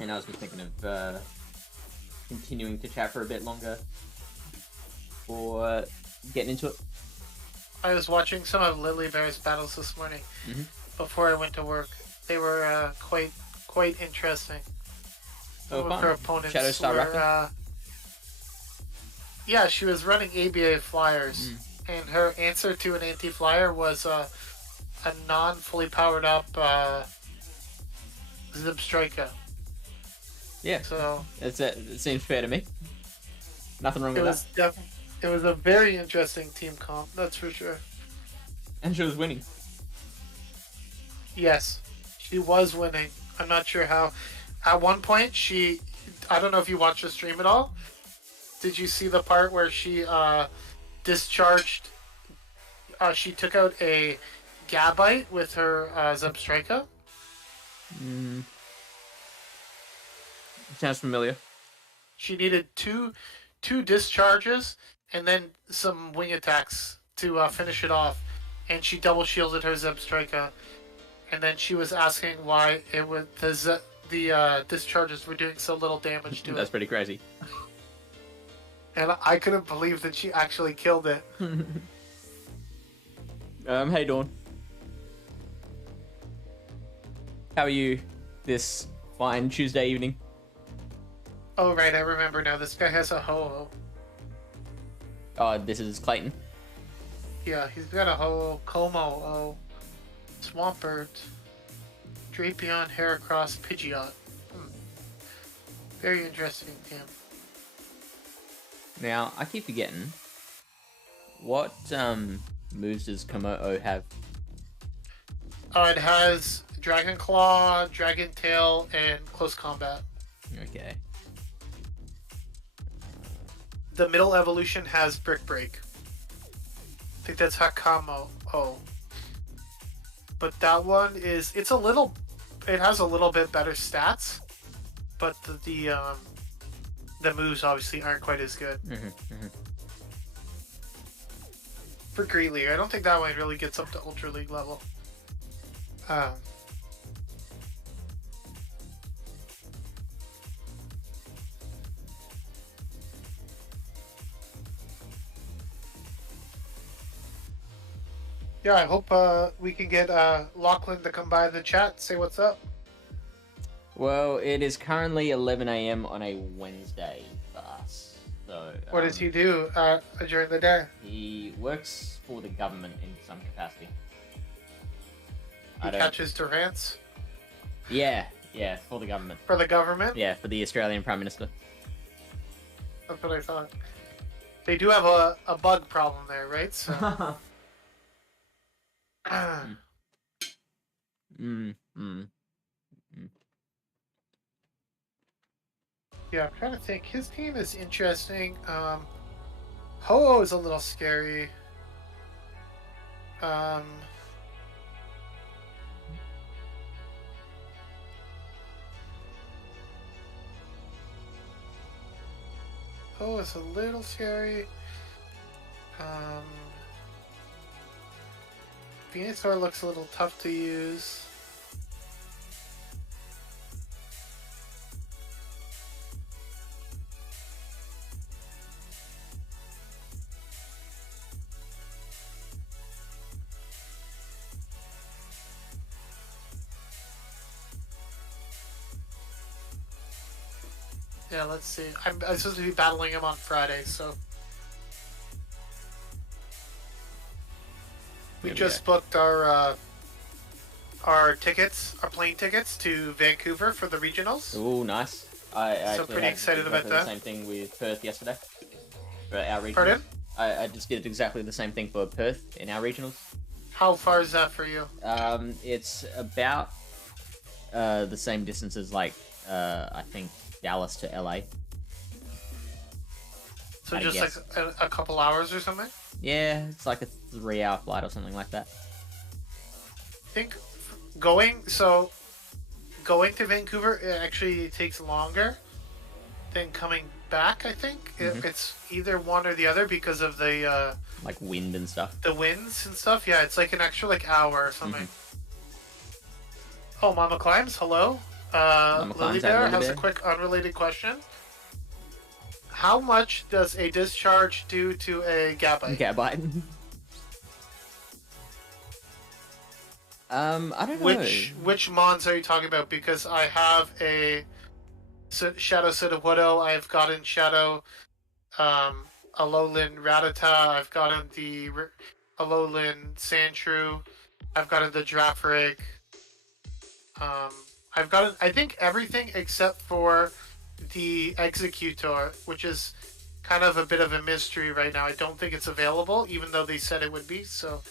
And I was just thinking of continuing to chat for a bit longer or getting into it. I was watching some of Lily Bear's battles this morning before I went to work. They were quite interesting. Oh, Some of her opponents Shadow Star were, yeah, she was running ABA flyers, and her answer to an anti-flyer was a non-fully powered up Zebstrika. Yeah, so it seems fair to me. Nothing wrong with that. It was a very interesting team comp, that's for sure. And she was winning. Yes, she was winning. I'm not sure how. At one point, I don't know if you watched the stream at all. Did you see the part where she discharged? She took out a Gabite with her Zebstrika. Sounds familiar. She needed two discharges and then some wing attacks to finish it off, and she double shielded her Zebstrika. And then she was asking why it was the discharges were doing so little damage to it. That's pretty crazy. And I couldn't believe that she actually killed it. Hey Dawn. How are you this fine Tuesday evening? Oh right, I remember now. This guy has a Ho-Oh. Oh, this is Clayton. Yeah, he's got a Ho-Oh, Como-Oh, Swampert, Drapion, Heracross, Pidgeot. Very interesting team. Now, I keep forgetting. What moves does Komodo have? It has Dragon Claw, Dragon Tail, and Close Combat. Okay. The middle evolution has Brick Break. I think that's Hakamo-O. But that one is, it has a little bit better stats, but the moves obviously aren't quite as good. For Great League, I don't think that one really gets up to Ultra League level. Yeah, I hope we can get Lachlan to come by the chat, say what's up. Well, it is currently 11 a.m. on a Wednesday for us. So, what does he do during the day? He works for the government in some capacity. He catches Durants? Yeah, for the government. For the government? Yeah, for the Australian Prime Minister. That's what I thought. They do have a bug problem there, right? So... Yeah, I'm trying to think. His team is interesting. Ho-Oh is a little scary. Ho-Oh is a little scary. Venusaur looks a little tough to use. Yeah, let's see. I'm supposed to be battling him on Friday, so... We just booked our tickets, our plane tickets to Vancouver for the regionals. Oh, nice! I so pretty excited about that. The same thing with Perth yesterday for our regionals. Pardon? I just did exactly the same thing for Perth in our regionals. How far is that for you? It's about the same distance as like I think Dallas to LA. So just like a couple hours or something? Yeah, it's like a 3-hour flight or something like that. I think going to Vancouver, it actually takes longer than coming back, I think. It's either one or the other because of the... like wind and stuff. The winds and stuff, yeah. It's like an extra hour or something. Oh, Mamaclimbs, hello? Lily Mamaclimbs Bear and has Lily a quick unrelated question. How much does a discharge do to a Gabite? Gabite. I don't know. Which mons are you talking about? Because I have a Shadow Sudowoodo. I've gotten Shadow Alolan Rattata. I've gotten the Alolan Sandshrew. I've gotten the Draphrig. I've gotten, I think, everything except for the Executor, which is kind of a bit of a mystery right now. I don't think it's available, even though they said it would be. So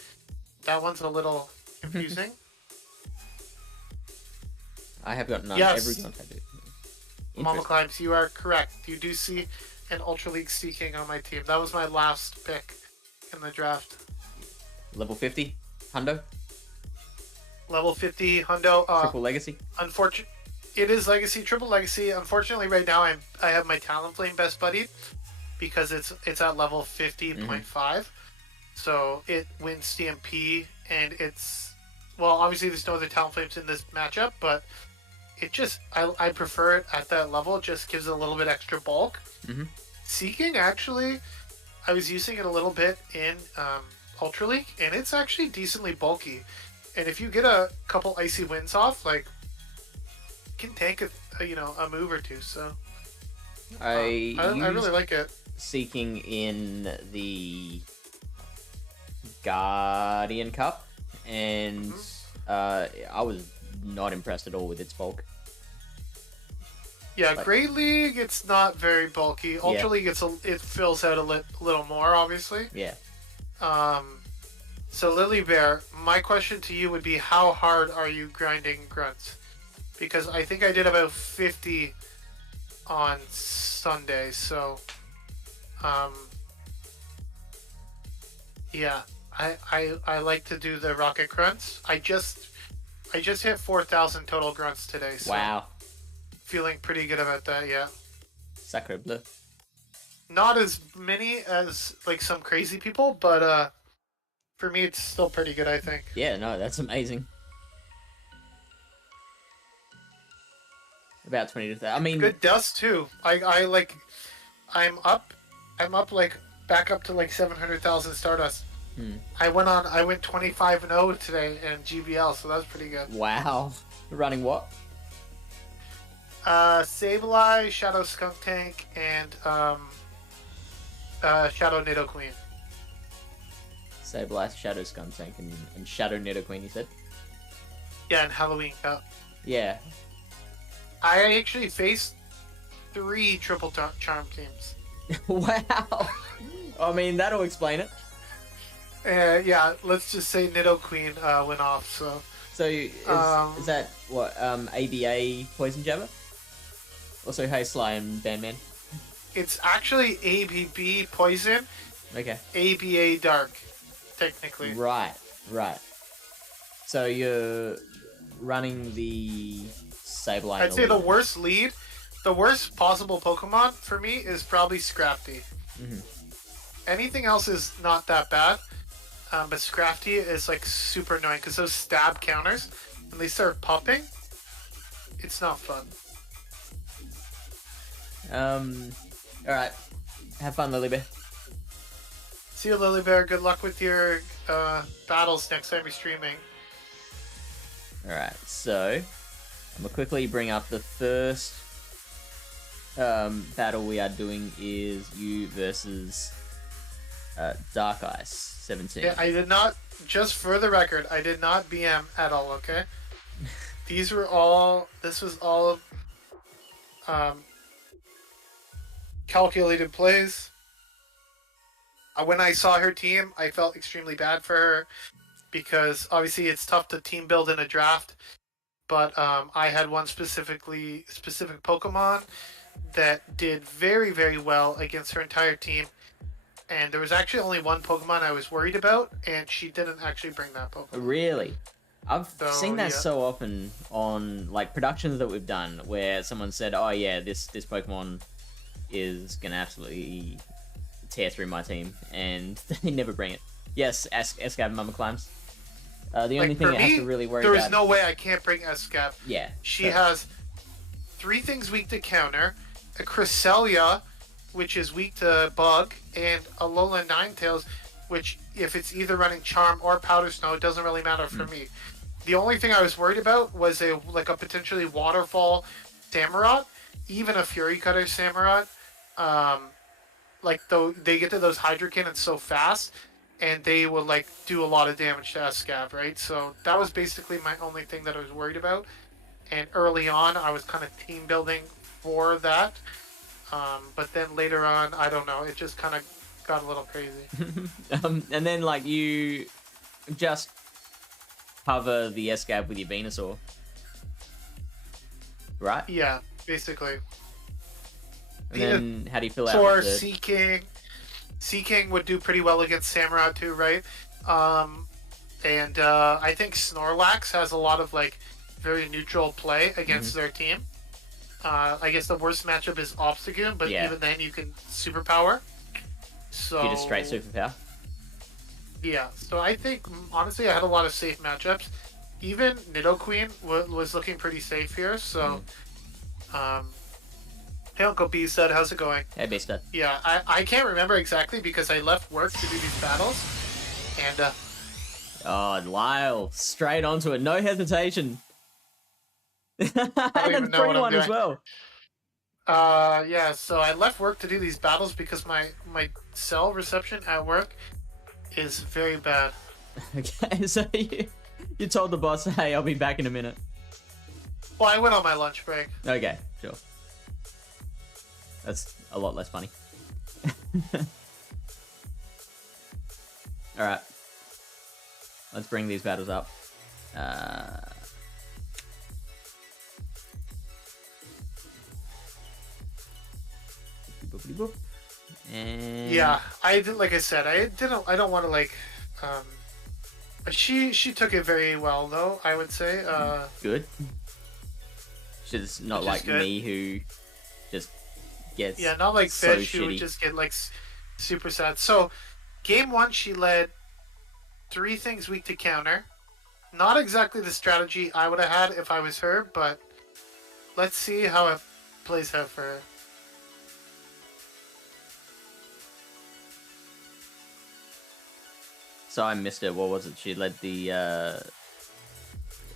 that one's a little confusing. I have got none. Yes. Every grunt I do. Mamaclimbs, you are correct. You do see an Ultra League Seeking on my team. That was my last pick in the draft. Level 50, Hundo. Level 50, Hundo. Triple Legacy. It is Legacy, Triple Legacy. Unfortunately, right now I have my Talonflame Best Buddy because it's at level 50.5. So it wins CMP, and it's, well, obviously there's no other Talonflames in this matchup, but it just, I prefer it at that level. It just gives it a little bit extra bulk. Seeking, actually, I was using it a little bit in Ultra League, and it's actually decently bulky. And if you get a couple icy winds off, like, you can tank a move or two. So I really like it. Seeking in the Guardian Cup, and I was not impressed at all with its bulk. Yeah, Great League, it's not very bulky. Ultra League, it fills out a little more, obviously. Yeah. So Lily Bear, my question to you would be, how hard are you grinding grunts? Because I think I did about 50 on Sunday, so yeah, I like to do the rocket grunts. I just hit 4,000 total grunts today, so wow. Feeling pretty good about that, yeah. Sacre bleu. Not as many as like some crazy people, but for me it's still pretty good, I think. Yeah, no, that's amazing. About 20 to 30. I mean, good dust too. I'm up like back up to like 700,000 Stardust. I went 25-0 today in GBL, so that's pretty good. Wow. Running what? Sableye, Shadow Skunk Tank, and Shadow Nidoqueen. Sableye, Shadow Skunk Tank, and Shadow Nidoqueen, you said? Yeah, and Halloween Cup. Yeah. I actually faced 3 Triple Charm teams. Wow. I mean, that'll explain it. Yeah, let's just say Nidoqueen went off, so... So, is that, what, ABA Poison Jabber? Also, Hey Sly and Bandman? It's actually ABB Poison. Okay. ABA Dark, technically. Right. So, you're running the Sableye. I'd say the worst possible Pokemon for me is probably Scrafty. Anything else is not that bad. But Scrafty is like super annoying because those stab counters, when they start popping, it's not fun. Alright. Have fun, Lily Bear. See you, Lily Bear. Good luck with your battles next time you're streaming. Alright, so I'm gonna quickly bring up the first battle we are doing is you versus Dark Ice 17. Yeah, I did not, just for the record, I did not BM at all, okay? This was all calculated plays. When I saw her team, I felt extremely bad for her because obviously it's tough to team build in a draft, but I had one specific Pokemon that did very, very well against her entire team. And there was actually only one Pokemon I was worried about, and she didn't actually bring that Pokemon. Really? I've seen that so often on like productions that we've done, where someone said, "Oh yeah, this Pokemon is gonna absolutely tear through my team," and they never bring it. Yes, Escab Mamaclimbs. The only thing I have to really worry about... There is no way I can't bring Escab. Yeah. She has 3 things weak to counter, a Cresselia, which is weak to bug, and a Alola Ninetales, which if it's either running Charm or Powder Snow, it doesn't really matter for me. The only thing I was worried about was a potentially Waterfall Samurott, even a Fury Cutter Samurott. Though they get to those Hydro Cannons so fast, and they will do a lot of damage to Escav, right? So that was basically my only thing that I was worried about. And early on, I was kind of team building for that. But then later on, I don't know, it just kind of got a little crazy. And then you just cover the Escav with your Venusaur, right? Yeah, basically. And then how do you feel out Or with the... Seaking would do pretty well against Samurott too, right? I think Snorlax has a lot of very neutral play against their team. I guess the worst matchup is Obstagoon, but even then you can superpower. So you just straight superpower. Yeah, so I think honestly I had a lot of safe matchups. Even Nidoqueen was looking pretty safe here. So, hey Uncle B said, how's it going? Hey B stud. Yeah, I can't remember exactly because I left work to do these battles, and oh, Lyle, straight onto it, no hesitation. I don't even know what I'm doing. As well. Yeah, so I left work to do these battles because my cell reception at work is very bad. Okay, so you told the boss, hey, I'll be back in a minute. Well, I went on my lunch break. Okay, sure. That's a lot less funny. Alright. Let's bring these battles up. And yeah, like I said, I don't want to she took it very well though, I would say. Good. She's not like me who just gets not like so Fish who shitty. would just get super sad. So game 1 she led 3 things weak to counter. Not exactly the strategy I would have had if I was her, but let's see how it plays out for her. So I missed it. What was it? She led the...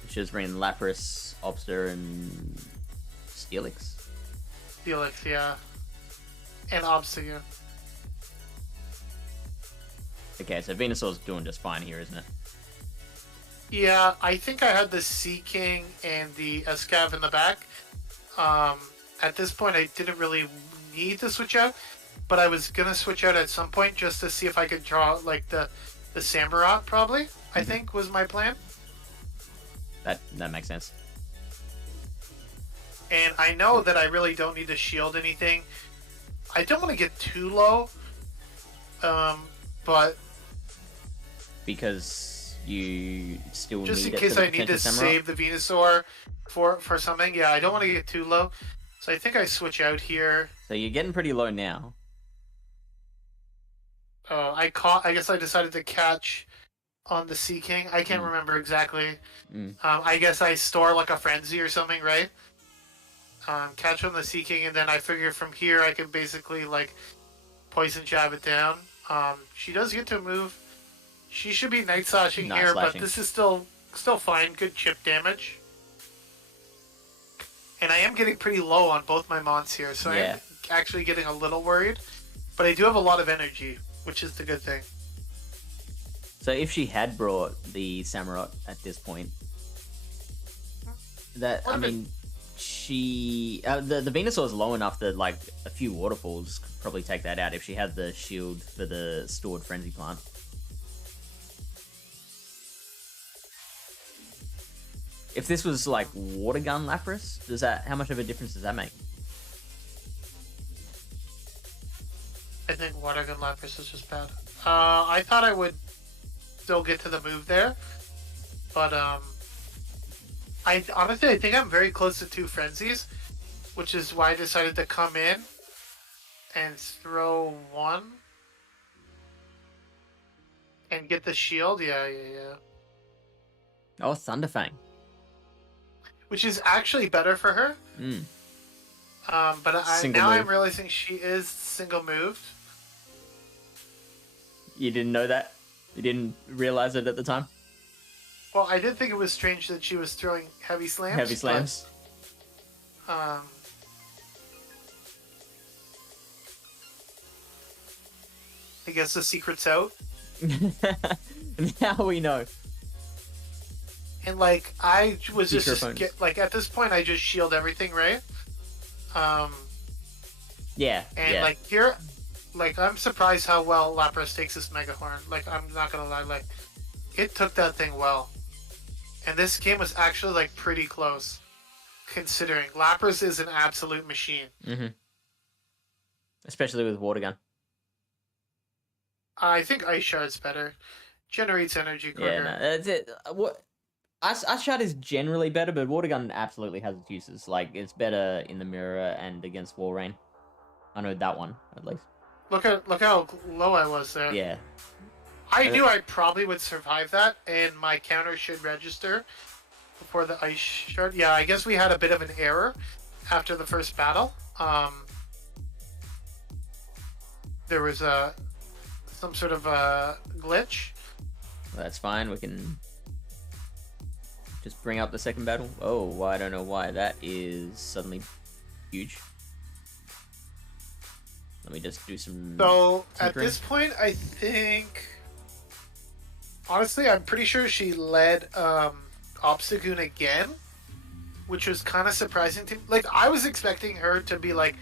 She was bringing Lapras, Obster, and Steelix. Steelix, yeah. And Obstagoon. Okay, so Venusaur's doing just fine here, isn't it? Yeah, I think I had the Sea King and the Escav in the back. At this point, I didn't really need to switch out, but I was going to switch out at some point just to see if I could draw the Samurott, probably, I think, was my plan. That makes sense. And I know that I really don't need to shield anything. I don't want to get too low, but... Because you still just need in case I need to save the Venusaur for something. Yeah, I don't want to get too low. So I think I switch out here. So you're getting pretty low now. I guess I decided to catch on the Sea King. I can't remember exactly. I guess I store a frenzy or something, right? Catch on the Sea King, and then I figure from here I can basically poison jab it down. She does get to move. She should be Night Slashing here, but this is still fine. Good chip damage. And I am getting pretty low on both my mons here, so I'm actually getting a little worried. But I do have a lot of energy, which is the good thing. So if she had brought the Samurott at this point, she the Venusaur is low enough that a few waterfalls could probably take that out if she had the shield for the stored frenzy plant. If this was water gun Lapras, how much of a difference does that make? I think water gun Lapras is just bad. I thought I would still get to the move there, but I think I'm very close to 2 frenzies, which is why I decided to come in and throw 1 and get the shield. Yeah. Oh, Thunderfang. Which is actually better for her. Now I'm realizing she is single moved. You didn't know that? You didn't realize it at the time? Well, I did think it was strange that she was throwing heavy slams. Heavy slams. But, I guess the secret's out. Now we know. And like I was just at this point I just shield everything, right? Yeah. And like here, like I'm surprised how well Lapras takes this Mega Horn. Like I'm not gonna lie, like it took that thing well. And this game was actually like pretty close, considering Lapras is an absolute machine. Mm-hmm. Especially with Water Gun. I think Ice Shard's better. Generates energy quicker. Yeah, no, that's it. Ice Shard is generally better, but Water Gun absolutely has its uses. Like, it's better in the mirror and against Wall Rain. I know that one, at least. Look how low I was there. Yeah. I knew I probably would survive that, and my counter should register before the Ice Shard. Yeah, I guess we had a bit of an error after the first battle. There was some sort of glitch. That's fine. We can just bring up the second battle. Oh, I don't know why that is suddenly huge. Let me just do some... So, at this point, I think... Honestly, I'm pretty sure she led Obstagoon again, which was kind of surprising to me. Like, I was expecting her to be like...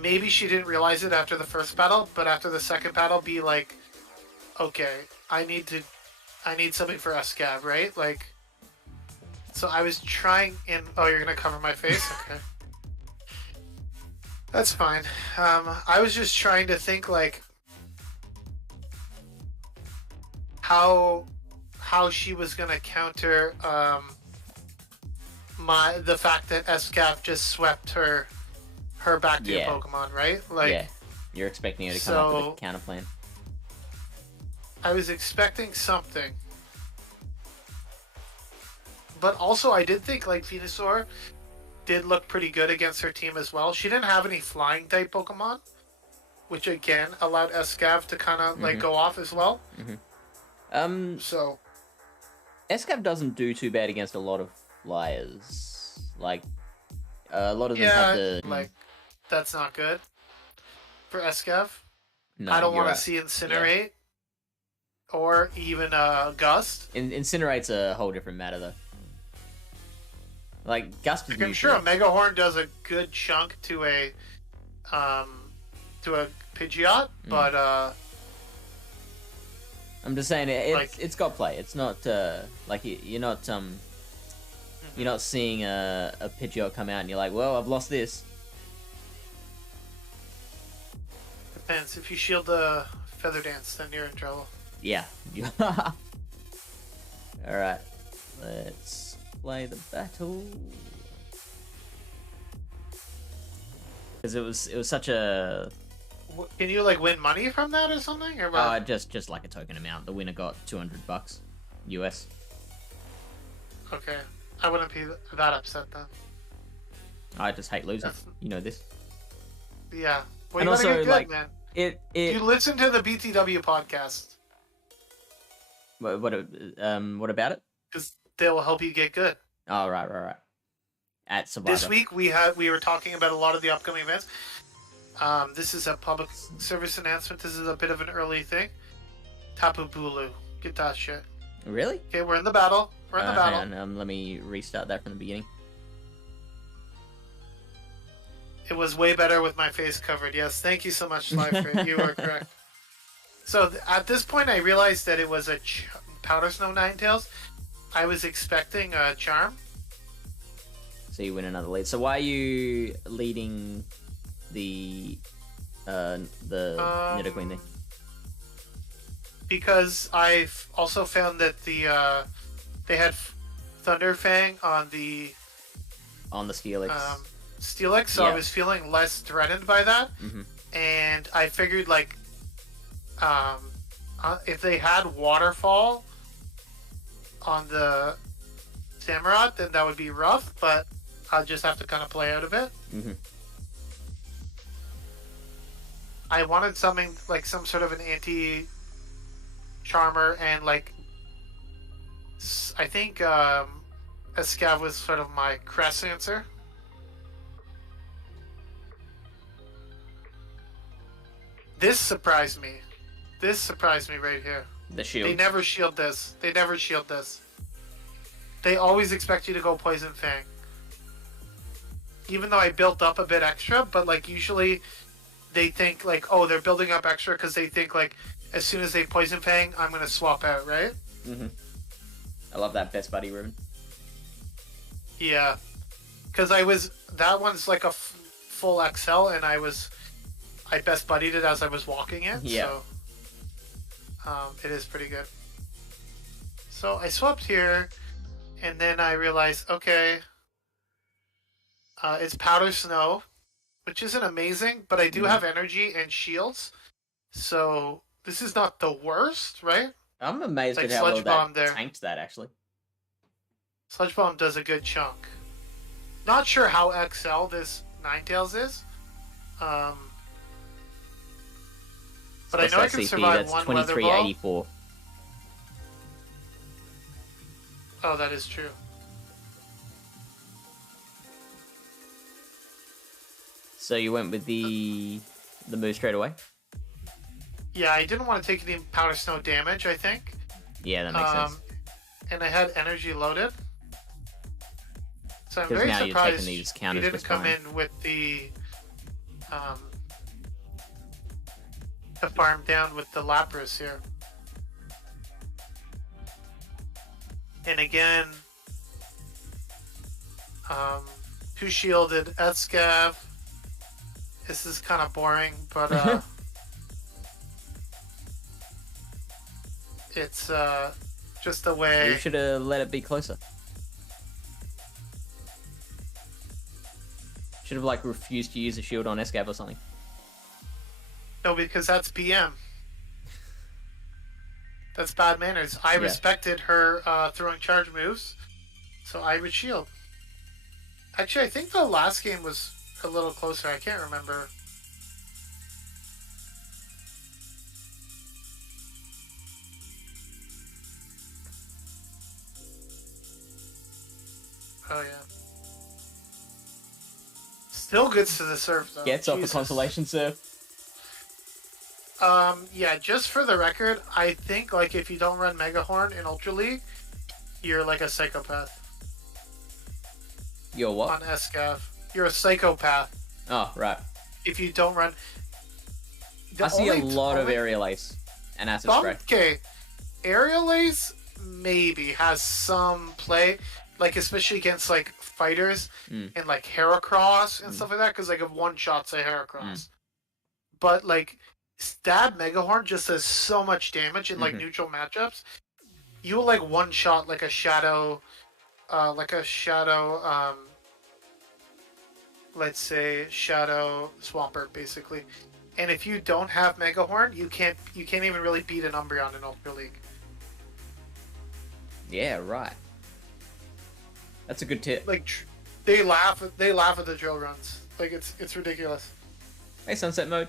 Maybe she didn't realize it after the first battle, but after the second battle, be like, okay, I need something for Escav, right? Like, so I was trying and oh, you're gonna cover my face? Okay. That's fine. I was just trying to think like how she was gonna counter the fact that Escav just swept her back to your Pokemon, right? Like, yeah, you're expecting her to come up with a counter plan. I was expecting something, but also I did think like Venusaur did look pretty good against her team as well. She didn't have any flying type Pokemon, which again allowed Escav to kind of like go off as well. So Escav doesn't do too bad against a lot of flyers. Like a lot of them have the like. That's not good for Escav. No, I don't want to see Incinerate or even Gust. Incinerate's a whole different matter, though. Like Gust is I'm sure a Mega Horn does a good chunk to a Pidgeot, but I'm just saying it's got play. It's not like you're not seeing a Pidgeot come out and you're like, well, I've lost this. Depends. If you shield the Feather Dance, then you're in trouble. Yeah. Alright. Let's play the battle. Because it was such a... Can you like win money from that or something? Or just like a token amount. The winner got $200 US. Okay. I wouldn't be that upset then. I just hate losing. You know this. Yeah. Well, and you also, gotta get good, like, man. You listen to the BTW podcast. What about it? Because they will help you get good. Oh, right. At Survivor. This week we were talking about a lot of the upcoming events. This is a public service announcement. This is a bit of an early thing. Tapu Bulu. Get that shit. Really? Okay, we're in the battle. Hang on, let me restart that from the beginning. It was way better with my face covered. Yes, thank you so much, Slifer. You are correct. So at this point, I realized that it was a Powder Snow Ninetales. I was expecting a Charm. So you win another lead. So why are you leading the Nidoqueen there? Because I've also found that they had Thunderfang on the Steelix. Steelix, so I was feeling less threatened by that. And I figured like if they had Waterfall on the Samurott, then that would be rough, but I'll just have to kind of play out a bit. Mm-hmm. I wanted something like some sort of an anti-charmer, and like I think Escav was sort of my crest answer. This surprised me. This surprised me right here. The shield. They never shield this. They never shield this. They always expect you to go Poison Fang. Even though I built up a bit extra, but like usually they think like, oh, they're building up extra because they think like as soon as they Poison Fang, I'm going to swap out, right? Mm-hmm. I love that Best Buddy ribbon. Yeah. Because that one's like a full XL, and I Best Buddied it as I was walking it. Yeah. So it is pretty good. So I swapped here, and then I realized, okay, it's Powder Snow, which isn't amazing, but I do have energy and shields, so this is not the worst, right? I'm amazed like at how well that there. tanked that, actually. Sludge Bomb does a good chunk. Not sure how XL this Ninetales is. But I know I can survive that's one weather ball. 2384. Oh, that is true. So you went with the move straight away? Yeah, I didn't want to take any Powder Snow damage, I think. Yeah, that makes sense. And I had energy loaded. So I'm Because very now you're taking surprised these he counters didn't for come time. in with the farm down with the Lapras here. And again, two shielded Escav. This is kind of boring, but it's just the way. You should have let it be closer. Should have like refused to use a shield on Escav or something. No, because that's BM. That's bad manners. I respected her throwing charge moves, so I would shield. Actually, I think the last game was a little closer. I can't remember. Oh, yeah. Still gets to the surf, though. Gets off the consolation surf. Yeah, just for the record, I think, like, if you don't run Mega Horn in Ultra League, you're, like, a psychopath. You're what? On Escav. You're a psychopath. Oh, right. If you don't run... I see a lot of Aerial Ace and Acid Spray. Okay. Aerial Ace maybe has some play, like, especially against, like, fighters and, like, Heracross and stuff like that, because, like, if one shot's a Heracross. But, like... Stab Megahorn just does so much damage in like neutral matchups. You'll like one shot like a shadow, let's say Shadow Swampert basically. And if you don't have Megahorn, you can't even really beat an Umbreon in Ultra League. Yeah, right. That's a good tip. Like they laugh at the drill runs. Like it's ridiculous. Hey, Sunset Mode.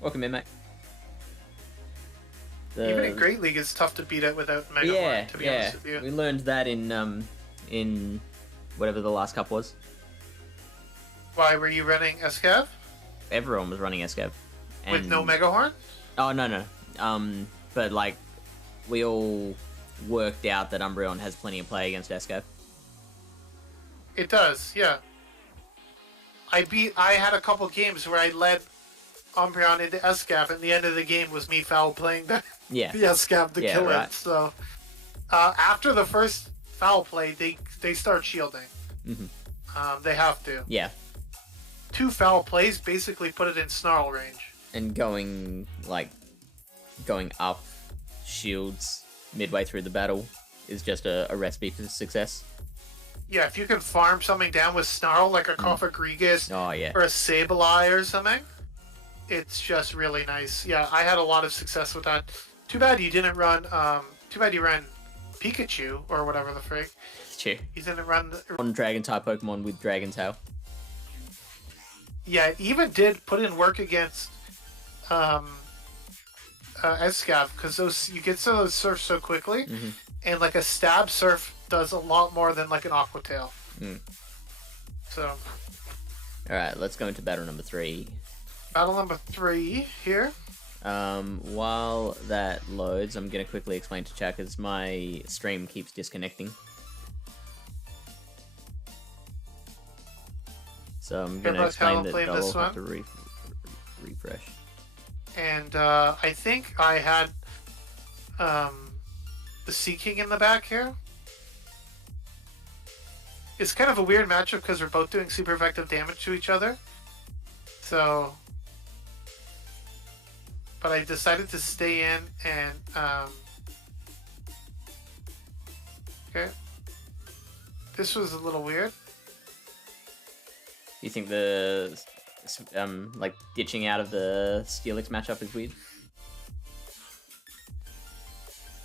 Welcome in, mate. Even in Great League, it's tough to beat it without Mega Horn, to be honest with you. We learned that in whatever the last cup was. Why were you running Escav? Everyone was running Escav. With no Mega Horn? Oh no. But like we all worked out that Umbreon has plenty of play against Escav. It does, yeah. I had a couple games where I led Umbreon into Escav, and the end of the game was me foul playing the Escav to kill it. So after the first foul play, they start shielding. They have to. Yeah. 2 foul plays basically put it in snarl range. And going up shields midway through the battle is just a recipe for success. Yeah, if you can farm something down with snarl like a Koffagrigus or a Sableye or something, it's just really nice. Yeah, I had a lot of success with that. Too bad you didn't run. Too bad you ran Pikachu or whatever the frig. true. He's gonna run On Dragon type Pokemon with Dragon Tail. Yeah, it even did put in work against Escav, because those you get those surf so quickly, and like a stab surf does a lot more than like an Aqua Tail. So. All right, let's go into battle number 3. Battle number 3 here. While that loads, I'm gonna quickly explain to chat because my stream keeps disconnecting. So I'm gonna explain that I'll have to refresh. And I think I had the Sea King in the back here. It's kind of a weird matchup because we're both doing super effective damage to each other. So, but I decided to stay in and okay. This was a little weird. You think the like ditching out of the Steelix matchup is weird?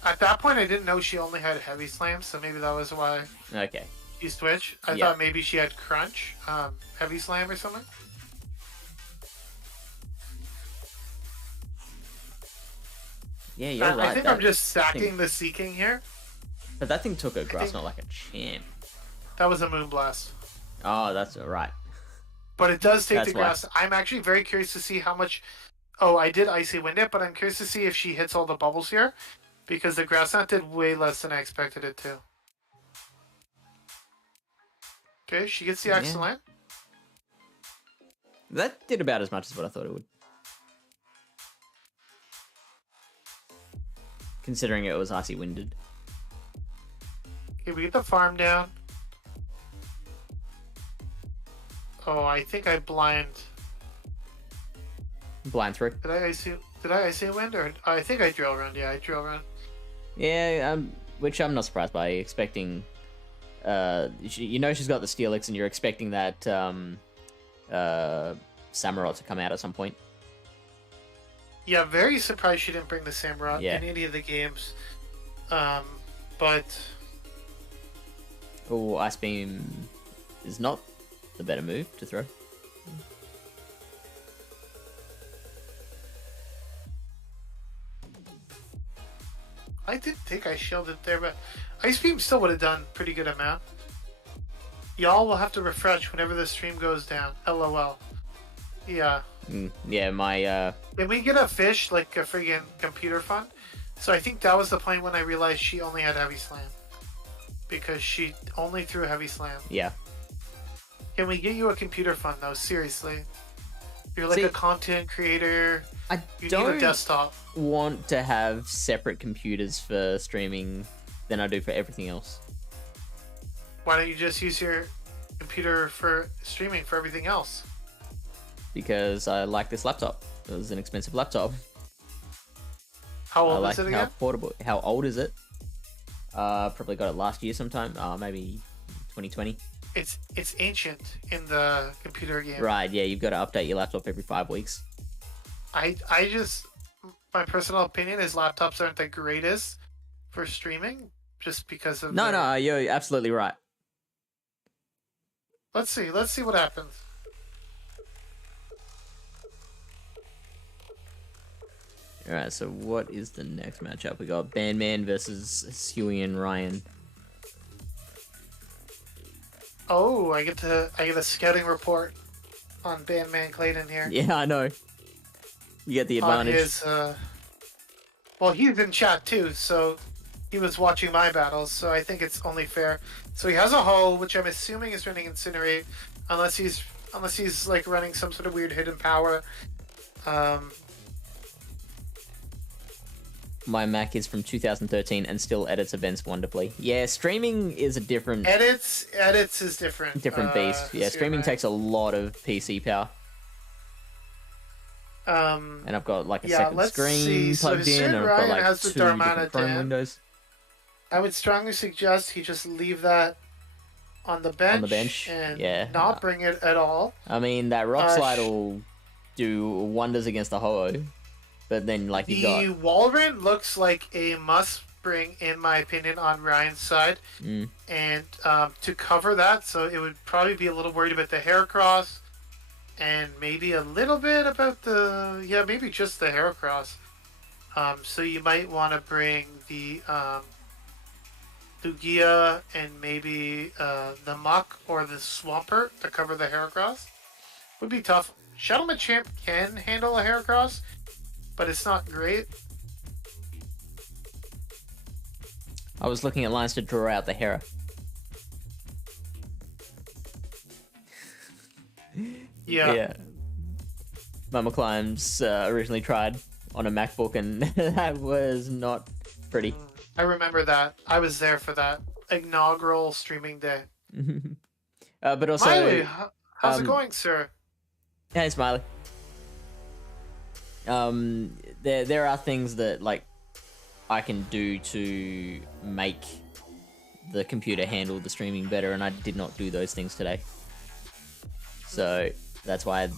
At that point, I didn't know she only had Heavy Slam, so maybe that was why. Okay. She switched. I thought maybe she had Crunch, Heavy Slam or something. Yeah, you're right. I think I'm just stacking the Sea King here. But that thing took a Grass Knot like a champ. That was a Moonblast. Oh, that's right. But it does take the Grass. I'm actually very curious to see how much. Oh, I did Icy Wind it, but I'm curious to see if she hits all the bubbles here, because the Grass Knot did way less than I expected it to. Okay, she gets the excellent. That did about as much as what I thought it would. Considering it was Icy Winded. Okay, we get the farm down. Oh, I think I blind through. Did I icy wind, or I think I drill run? Yeah, I drill run. Yeah, which I'm not surprised by. Expecting, you know, she's got the Steelix, and you're expecting that Samurott to come out at some point. Yeah, very surprised she didn't bring the Samurott in any of the games. But oh, Ice Beam is not the better move to throw. I did think I shielded there, but Ice Beam still would have done pretty good amount. Y'all will have to refresh whenever the stream goes down. LOL. Yeah. Yeah, my Did we get a fish like a friggin' computer fund? So I think that was the point when I realized she only had Heavy Slam. Because she only threw Heavy Slam. Yeah. Can we get you a computer fund though? Seriously. You're like a content creator. You need a desktop. Want to have separate computers for streaming than I do for everything else. Why don't you just use your computer for streaming for everything else? Because I like this laptop. It was an expensive laptop. How old is it again? How portable. How old is it? Probably got it last year sometime. Maybe 2020. It's ancient in the computer game. Right, yeah, you've got to update your laptop every 5 weeks. I just, my personal opinion is laptops aren't the greatest for streaming, just because of No, you're absolutely right. Let's see what happens. Alright, so what is the next matchup? We got Bandman versus Huey and Ryan. Oh, I get a scouting report on Bandman Clayton here. Yeah, I know. You get the advantage. Well, he's in chat too, so he was watching my battles, so I think it's only fair. So he has a hull, which I'm assuming is running Incinerate, unless he's like running some sort of weird hidden power. My Mac is from 2013 and still edits events wonderfully. Yeah, streaming is a different... Edits is different. Different beast. Yeah, streaming takes a lot of PC power. And I've got like a second screen plugged in, and I've got like 2 different Chrome windows. I would strongly suggest he just leave that on the bench. And not bring it at all. I mean, that Rock Slide will do wonders against the Ho-Oh. But then, like, you got... The Walrein looks like a must bring, in my opinion, on Ryan's side. Mm. And to cover that, so it would probably be a little worried about the Heracross, and maybe a little bit about the, yeah, maybe just the Heracross. So you might want to bring the Lugia and maybe the Muck or the Swampert to cover the Heracross. Would be tough. Shadow Machamp can handle a Heracross, but it's not great. I was looking at lines to draw out the Hera. Yeah. Mamaclimbs originally tried on a MacBook, and that was not pretty. I remember that. I was there for that inaugural streaming day. But also, Smiley, how's it going, sir? Hey, Smiley. There are things that like I can do to make the computer handle the streaming better, and I did not do those things today. So that's why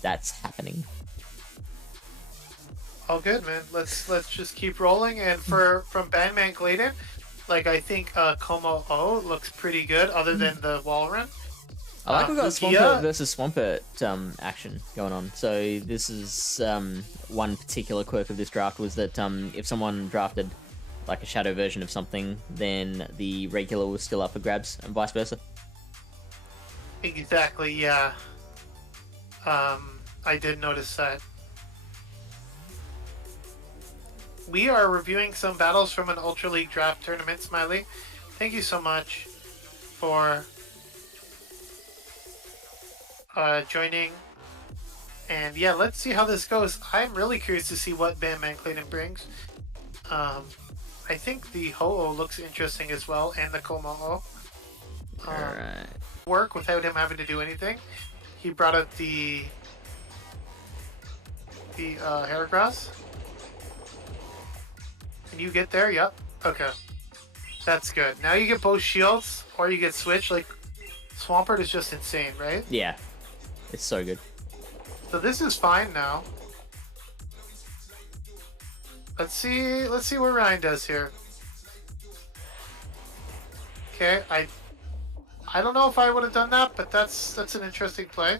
that's happening. All good, man. Let's just keep rolling. And from Bandman Gladen, like I think Como O looks pretty good, other than the Walrein. I like we've got Lugia Swampert versus Swampert action going on. So this is one particular quirk of this draft was that if someone drafted like a shadow version of something, then the regular was still up for grabs, and vice versa. Exactly, yeah. I did notice that. We are reviewing some battles from an Ultra League draft tournament, Smiley. Thank you so much for joining. And yeah, let's see how this goes. I'm really curious to see what Bandman Clayton brings. I think the Ho-Oh looks interesting as well, and the Como-O. Alright. Work without him having to do anything. He brought out the Heracross. Can you get there? Yep. Okay. That's good. Now you get both shields, or you get switch. Like, Swampert is just insane, right? Yeah. It's so good. So this is fine now. Let's see what Ryan does here. Okay, I don't know if I would have done that, but that's an interesting play.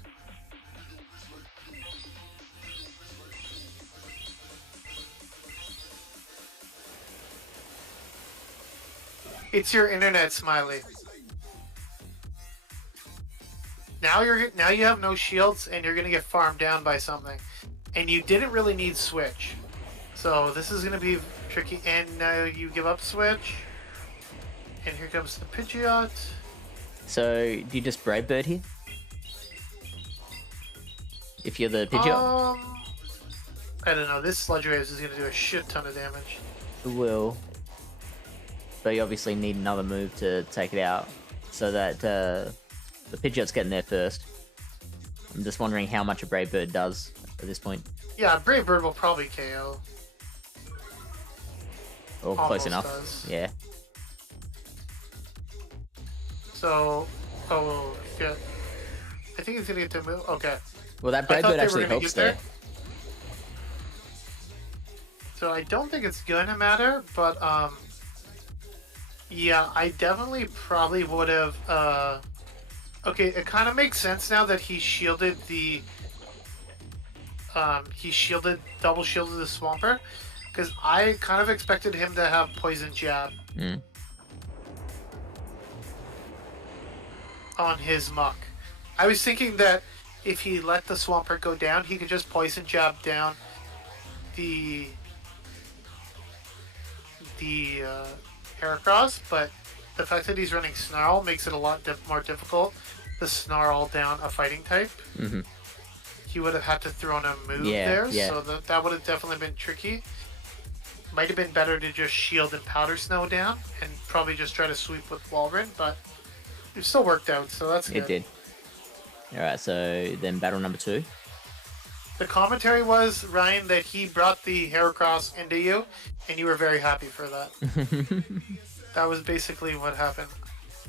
It's your internet, Smiley. Now you have no shields, and you're gonna get farmed down by something, and you didn't really need switch. So this is gonna be tricky. And now you give up switch, and here comes the Pidgeot. So do you just Brave Bird here? If you're the Pidgeot? I don't know. This Sludge Waves is gonna do a shit ton of damage. It will. But you obviously need another move to take it out, so that the Pidgeot's getting there first. I'm just wondering how much a Brave Bird does at this point. Yeah, Brave Bird will probably KO. Or close Almost enough. does. Yeah. So, oh shit. I think he's gonna get to move. Okay. Well, that Brave Bird actually helps there. So I don't think it's gonna matter, but yeah, I definitely probably would have. Okay, it kind of makes sense now that he shielded the. Double shielded the Swampert, because I kind of expected him to have Poison Jab on his Muck. I was thinking that if he let the Swampert go down, he could just Poison Jab down the Heracross, but the fact that he's running Snarl makes it a lot more difficult to Snarl down a fighting type. Mm-hmm. He would have had to throw in a move there, so that would have definitely been tricky. Might have been better to just shield and Powder Snow down, and probably just try to sweep with Walrein, but it still worked out, so that's good. It did. Alright, so then battle number 2. The commentary was, Ryan, that he brought the Heracross into you, and you were very happy for that. That was basically what happened.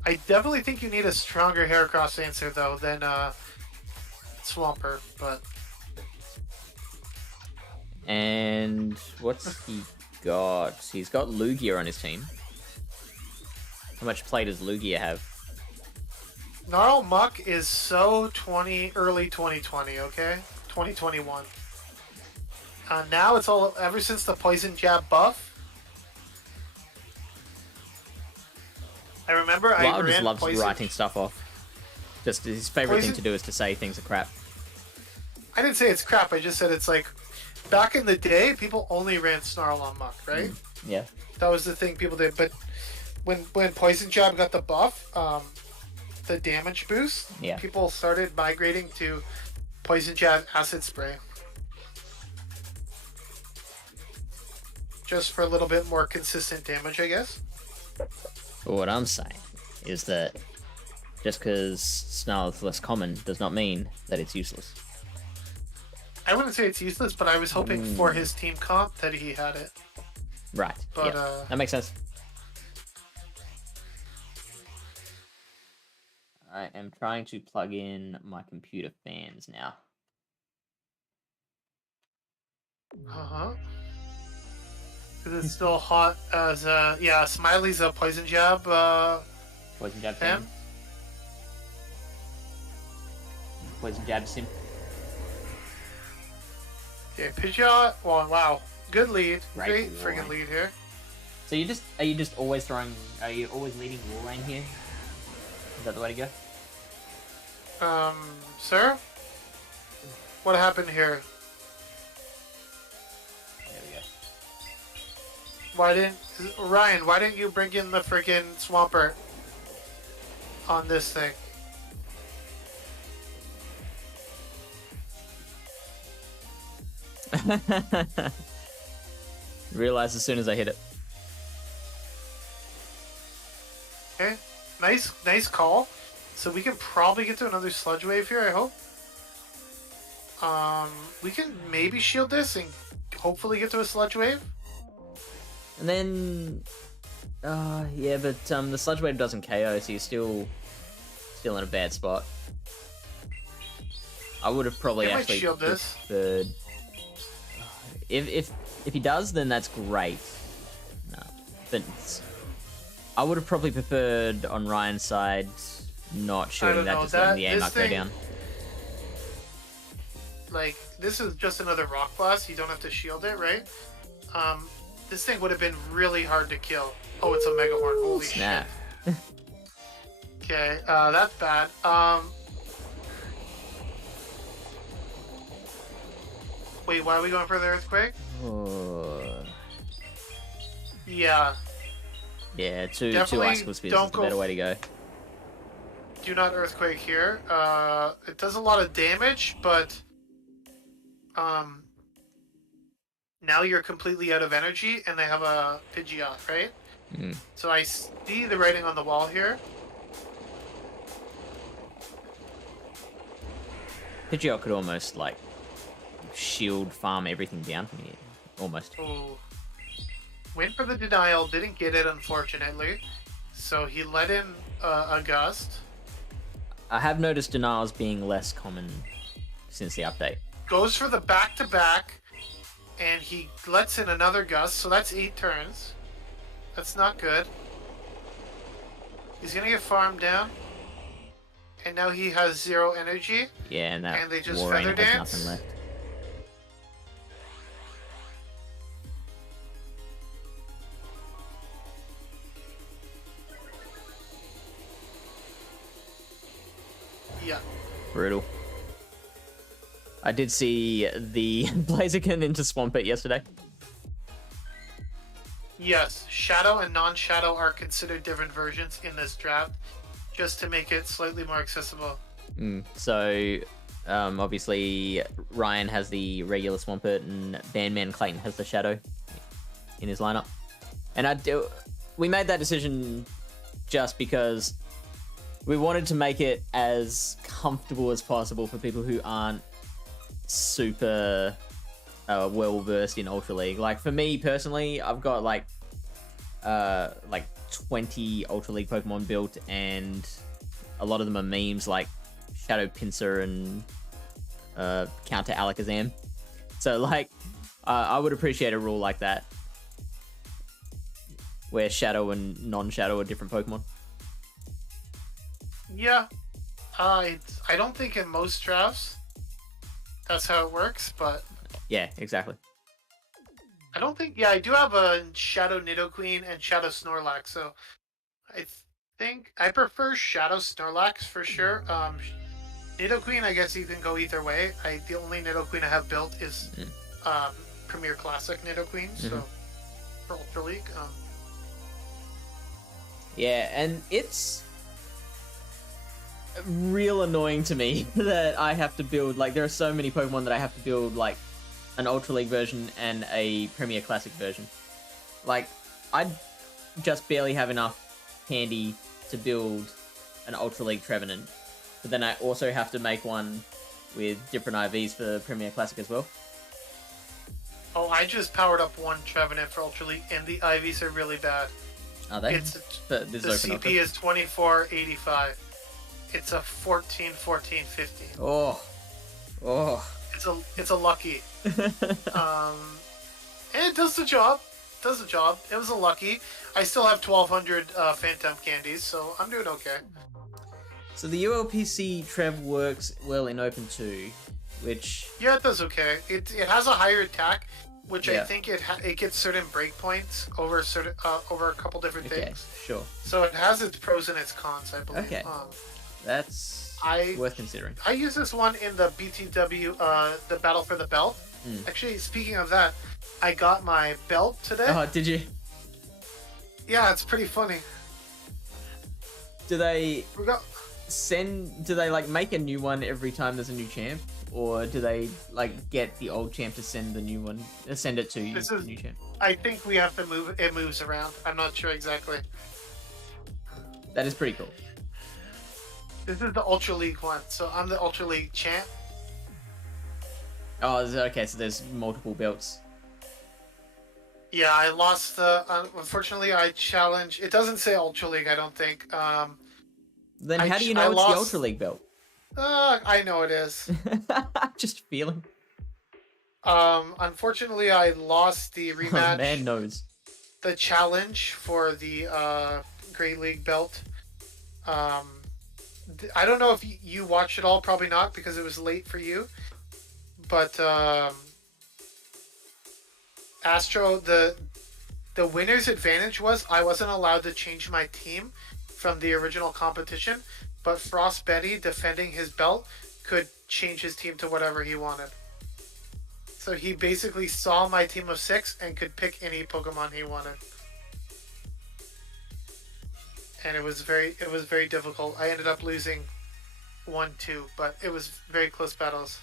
I definitely think you need a stronger Heracross answer, though, than Swampert, but... And what's he He's got Lugia on his team. How much play does Lugia have? Gnarl Muck is so early 2020, okay? 2021. Now it's all, ever since the Poison Jab buff. I remember Lyle just loves writing stuff off. Just his favorite thing to do is to say things are crap. I didn't say it's crap, I just said it's like, back in the day, people only ran Snarl on Muck, right? Yeah. That was the thing people did, but when Poison Jab got the buff, the damage boost, people started migrating to Poison Jab Acid Spray. Just for a little bit more consistent damage, I guess. But what I'm saying is that just because Snarl is less common does not mean that it's useless. I wouldn't say it's useless, but I was hoping for his team comp that he had it. Right. But that makes sense. I am trying to plug in my computer fans now. Is it still hot as yeah, Smiley's a Poison Jab Poison Jab fan. Poison Jab sim. Okay, Pidgeot. Well, wow, good lead. Great friggin' lead here. So are you just always throwing? Are you always leading Warrain here? Is that the way to go? Sir, what happened here? There we go. Ryan? Why didn't you bring in the friggin' Swampert on this thing? Realized as soon as I hit it. Okay, nice call. So we can probably get to another Sludge Wave here, I hope. We can maybe shield this and hopefully get to a Sludge Wave. And then, yeah, but the Sludge Wave doesn't KO, so you're still in a bad spot. I would have probably actually shield this. preferred. If he does, then that's great. No, but I would have probably preferred on Ryan's side not shooting that, just letting the aim not go down. Like, this is just another Rock Blast. You don't have to shield it, right? This thing would have been really hard to kill. Oh, it's a Mega Horn. Holy snap. Shit. Okay, that's bad. Wait, why are we going for the Earthquake? Yeah. Yeah, two Icicle Spears is the better way to go. Do not Earthquake here. It does a lot of damage, but now you're completely out of energy, and they have a Pidgeot, right? So I see the writing on the wall here. Pidgeot could almost, like, shield farm everything down from here. Almost. Oh. Went for the denial, didn't get it, unfortunately. So he let in a Gust. I have noticed denials being less common since the update. Goes for the back-to-back, and he lets in another Gust, so that's 8 turns. That's not good. He's gonna get farmed down. And now he has 0 energy. Yeah, and they just Warrain Feather has Dance. nothing left. Yeah. Brutal. I did see the Blaziken into Swampert yesterday. Yes, Shadow and non-Shadow are considered different versions in this draft, just to make it slightly more accessible. So, obviously, Ryan has the regular Swampert, and Bandman Clayton has the Shadow in his lineup. And we made that decision just because we wanted to make it as comfortable as possible for people who aren't super well versed in Ultra League. Like, for me personally, I've got like 20 Ultra League Pokemon built, and a lot of them are memes like Shadow Pinsir and Counter Alakazam. So like, I would appreciate a rule like that. where Shadow and non-Shadow are different Pokemon. Yeah. I don't think in most drafts that's how it works, but Yeah, exactly. I don't think. Yeah, I do have a Shadow Nidoqueen and Shadow Snorlax, so I think I prefer Shadow Snorlax for sure. Nidoqueen, I guess you can go either way. The only Nidoqueen I have built is Premier Classic Nidoqueen, so for Ultra League. Yeah, and it's real annoying to me that I have to build, like, there are so many Pokemon that I have to build, like, an Ultra League version and a Premier Classic version. Like, I just barely have enough handy to build an Ultra League Trevenant, but then I also have to make one with different IVs for Premier Classic as well. Oh, I just powered up one Trevenant for Ultra League, and the IVs are really bad. Are they? The CP is 2485. It's a 14, 14, 15. Oh. It's a lucky. And it does the job. It was a lucky. I still have 1,200 Phantom Candies, so I'm doing okay. So the ULPC Trev works well in Open 2, which... Yeah, it does okay. It has a higher attack, which Yeah. I think it gets certain breakpoints over a couple different things. Sure. So it has its pros and its cons, I believe. Okay. That's worth considering. I use this one in the BTW, the Battle for the Belt. Actually, speaking of that, I got my belt today. Oh, did you? Yeah, it's pretty funny. Do they We got... do they like make a new one every time there's a new champ? Or do they like get the old champ to send the new one, send it to you, the new champ? I think we have to move, it moves around. I'm not sure exactly. That is pretty cool. This is the Ultra League one, so I'm the Ultra League champ. Oh, okay, so there's multiple belts. Yeah, I lost the. Unfortunately, I challenged. It doesn't say Ultra League, I don't think. Then how do you know it's the Ultra League belt? I know it is. Just feeling. Unfortunately, I lost the rematch. Man knows. The challenge for the Great League belt. I don't know if you watched it all. Probably not, because it was late for you. But Astro, the winner's advantage was I wasn't allowed to change my team from the original competition, but Frost Betty, defending his belt, could change his team to whatever he wanted. So he basically saw my team of 6 and could pick any Pokemon he wanted. And it was very difficult. I ended up losing 1-2, but it was very close battles.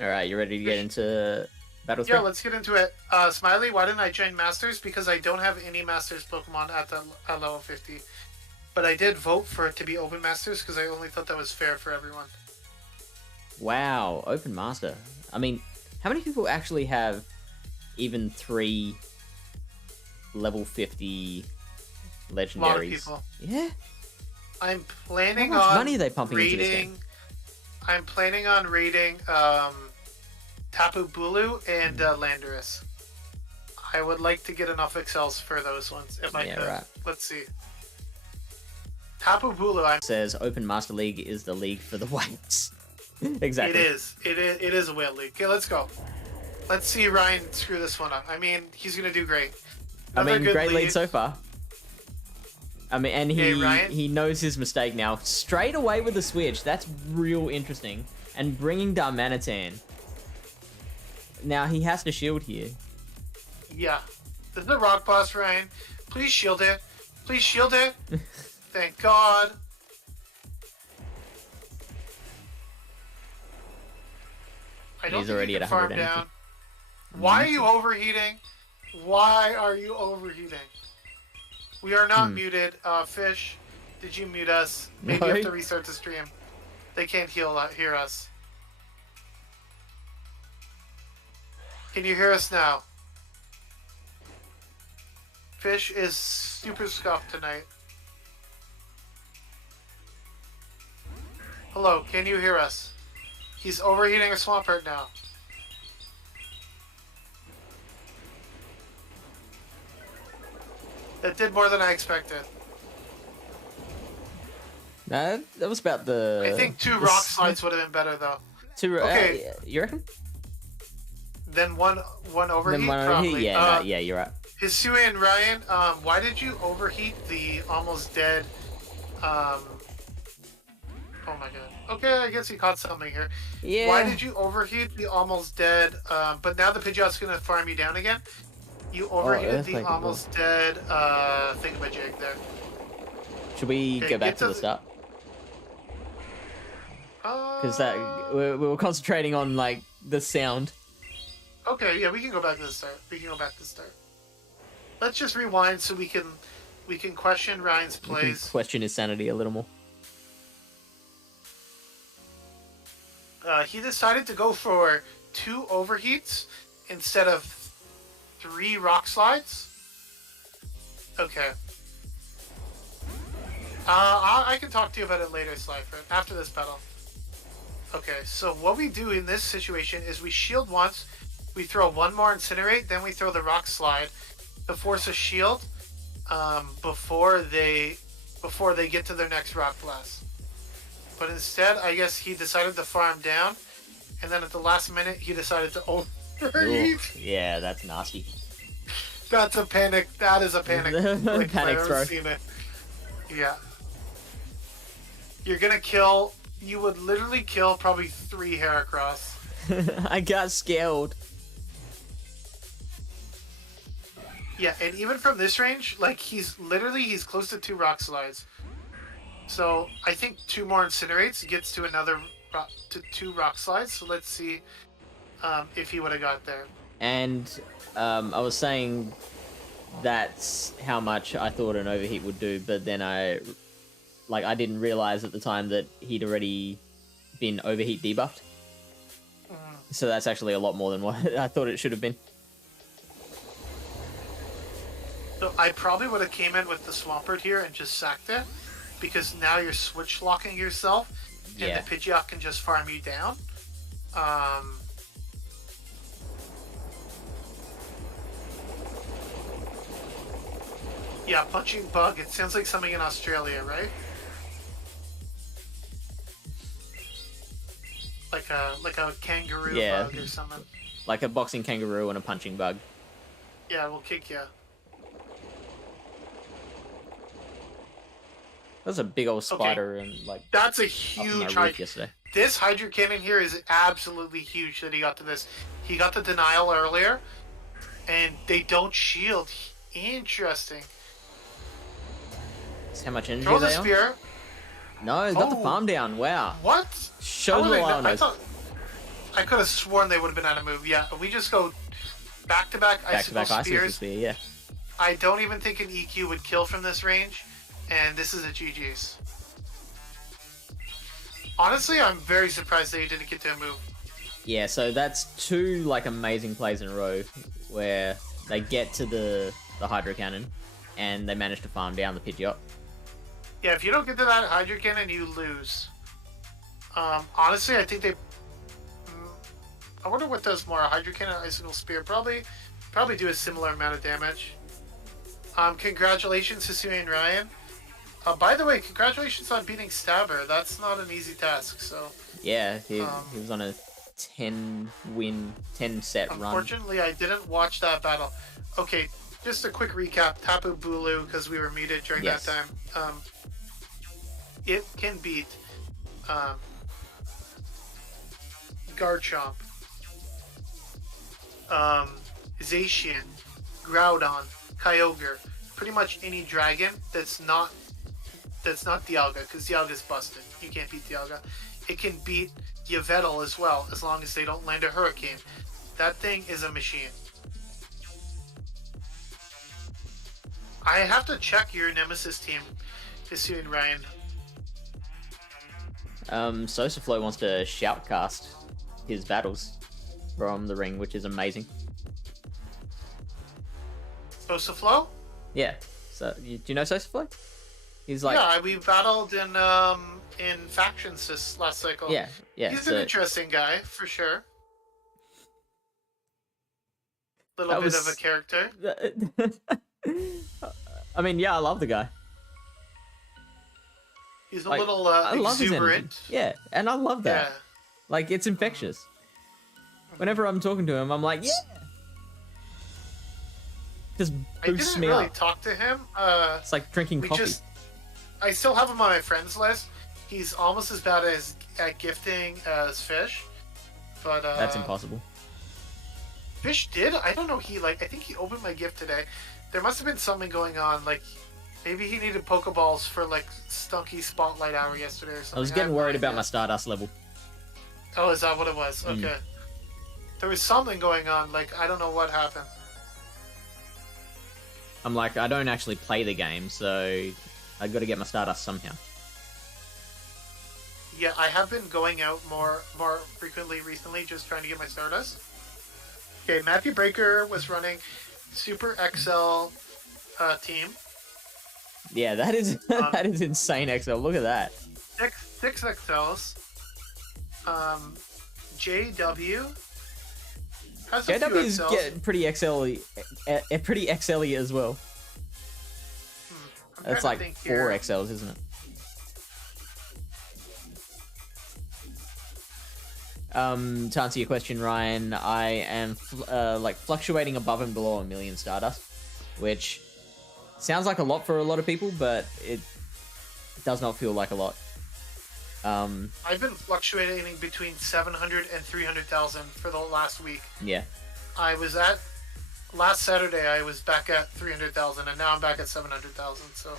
Alright, you ready to get into Battle Yeah, let's get into it. Smiley, why didn't I join Masters? Because I don't have any Masters Pokemon at level 50. But I did vote for it to be Open Masters because I only thought that was fair for everyone. Wow, Open Master. I mean, how many people actually have even 3 level 50 legendaries? A lot of people. Yeah? I'm planning How much on money are they pumping into this game? I'm planning on raiding Tapu Bulu and Landorus. I would like to get enough excels for those ones if I could. Right. Let's see. Tapu Bulu. Says Open Master League is the league for the whites. Exactly. It is. It is a whale league. Okay, let's go. Let's see Ryan screw this one up. I mean, he's gonna do great. Great lead so far. I mean, and Ryan? he knows his mistake now. Straight away with the switch. That's real interesting. And bringing Darmanitan. Now he has to shield here. Yeah. This is the rock boss, Ryan. Please shield it. Please shield it. Thank God. I don't He's think already you can at farm 100 energy. down. Why are you overheating? Why are you overheating? We are not muted. Fish, did you mute us? Maybe you have to restart the stream. They can't hear us. Can you hear us now? Fish is super scuffed tonight. Hello, can you hear us? He's overheating a Swampert now. That did more than I expected. No, that was about the... I think 2 rock slides would have been better, though. 2... Okay. You reckon? Then one overheat, Then one probably. overheat? Yeah, yeah, you're right. Hisui and Ryan, why did you overheat the almost dead... Oh my god. Okay, I guess you caught something here. Yeah. Why did you overheat the almost dead... but now the Pidgeot's going to farm you down again? You overheated the almost dead thingamajig there. Should we go back to the start? Because we were concentrating on, like, the sound. Okay, yeah, we can go back to the start. Let's just rewind so we can question Ryan's plays. Question his sanity a little more. He decided to go for 2 overheats instead of 3 rock slides. Okay. I can talk to you about it later, Slifer, after this battle. Okay, so what we do in this situation is we shield once, we throw 1 more Incinerate, then we throw the rock slide to force a shield before they get to their next rock blast. But instead, I guess he decided to farm down, and then at the last minute, he decided to overheat. Oof, yeah, that's nasty. That's a panic. That is a panic. Like, panic throw. Seen it. Yeah. You're gonna kill. You would literally kill probably 3 Heracross. I got scared. Yeah, and even from this range, like he's close to 2 rock slides. So I think 2 more Incinerates gets to another 2 rock slides. So let's see if he would have got there. And I was saying that's how much I thought an overheat would do, but then I didn't realize at the time that he'd already been overheat debuffed. So that's actually a lot more than what I thought it should have been. So I probably would have came in with the Swampert here and just sacked it, because now you're switch locking yourself, and the Pidgeot can just farm you down. Yeah, punching bug. It sounds like something in Australia, right? Like a kangaroo bug or something. Like a boxing kangaroo and a punching bug. Yeah, we'll kick you. That's a big old spider and like. That's a huge yesterday. This Hydro Cannon here is absolutely huge that he got to this. He got the denial earlier, and they don't shield. Interesting. That's how much energy Throw the they are? spear. No, got the farm down. Wow. What? Show the wildness. I could have sworn they would have been out of move. Yeah, we just go back-to-back icicle spears. Spear, yeah. I don't even think an EQ would kill from this range, and this is a GG's. Honestly, I'm very surprised that he didn't get to a move. Yeah, so that's 2 like amazing plays in a row where they get to the Hydro Cannon and they manage to farm down the Pidgeot. Yeah, if you don't get to that Hydro Cannon, you lose. Honestly, I think they... I wonder what does more, a Hydro Cannon or Icicle Spear? Probably do a similar amount of damage. Congratulations to Hisui and Ryan. By the way, congratulations on beating Stabber. That's not an easy task, so... Yeah, he was on a 10-win, 10-set run. Unfortunately, I didn't watch that battle. Okay, just a quick recap. Tapu Bulu, because we were muted during that time. It can beat Garchomp, Zacian, Groudon, Kyogre, pretty much any dragon that's not Dialga, because Dialga's busted. You can't beat Dialga. It can beat Yveltal as well, as long as they don't land a Hurricane. That thing is a machine. I have to check your Nemesis team, Hisui and Ryan. Sosaflo wants to shoutcast his battles from the ring, which is amazing. Sosaflo? Yeah. So, do you know Sosaflo? He's like... Yeah, we battled in factions this last cycle. Yeah. He's an interesting guy, for sure. Little bit of a character. I mean, yeah, I love the guy. He's a Like, little I love his energy. exuberant. Yeah, and I love that. Yeah. Like, it's infectious. Whenever I'm talking to him, I'm like, yeah! Just boosts I didn't me really up. talk to him. It's like drinking coffee. I still have him on my friends list. He's almost as bad at gifting as Fish, but That's impossible. Fish did. I don't know. I think he opened my gift today. There must have been something going on. Like maybe he needed Pokeballs for like Stunky Spotlight Hour yesterday or something. I was getting worried about my Stardust level. Oh, is that what it was? Okay. There was something going on. Like I don't know what happened. I'm like, I don't actually play the game, so I got to get my Stardust somehow. Yeah, I have been going out more frequently recently, just trying to get my Stardust. Okay, Matthew Breaker was running Super XL team. Yeah, that is that is insane, XL. Look at that. Six XLs. JW has a JW few is XLs. getting pretty pretty XL-y as well. That's like 4 XLs, isn't it? To answer your question, Ryan, I am like fluctuating above and below 1 million Stardust, which sounds like a lot for a lot of people, but it does not feel like a lot. I've been fluctuating between 700 and 300,000 for the last week. Yeah. Last Saturday I was back at 300,000 and now I'm back at 700,000. So,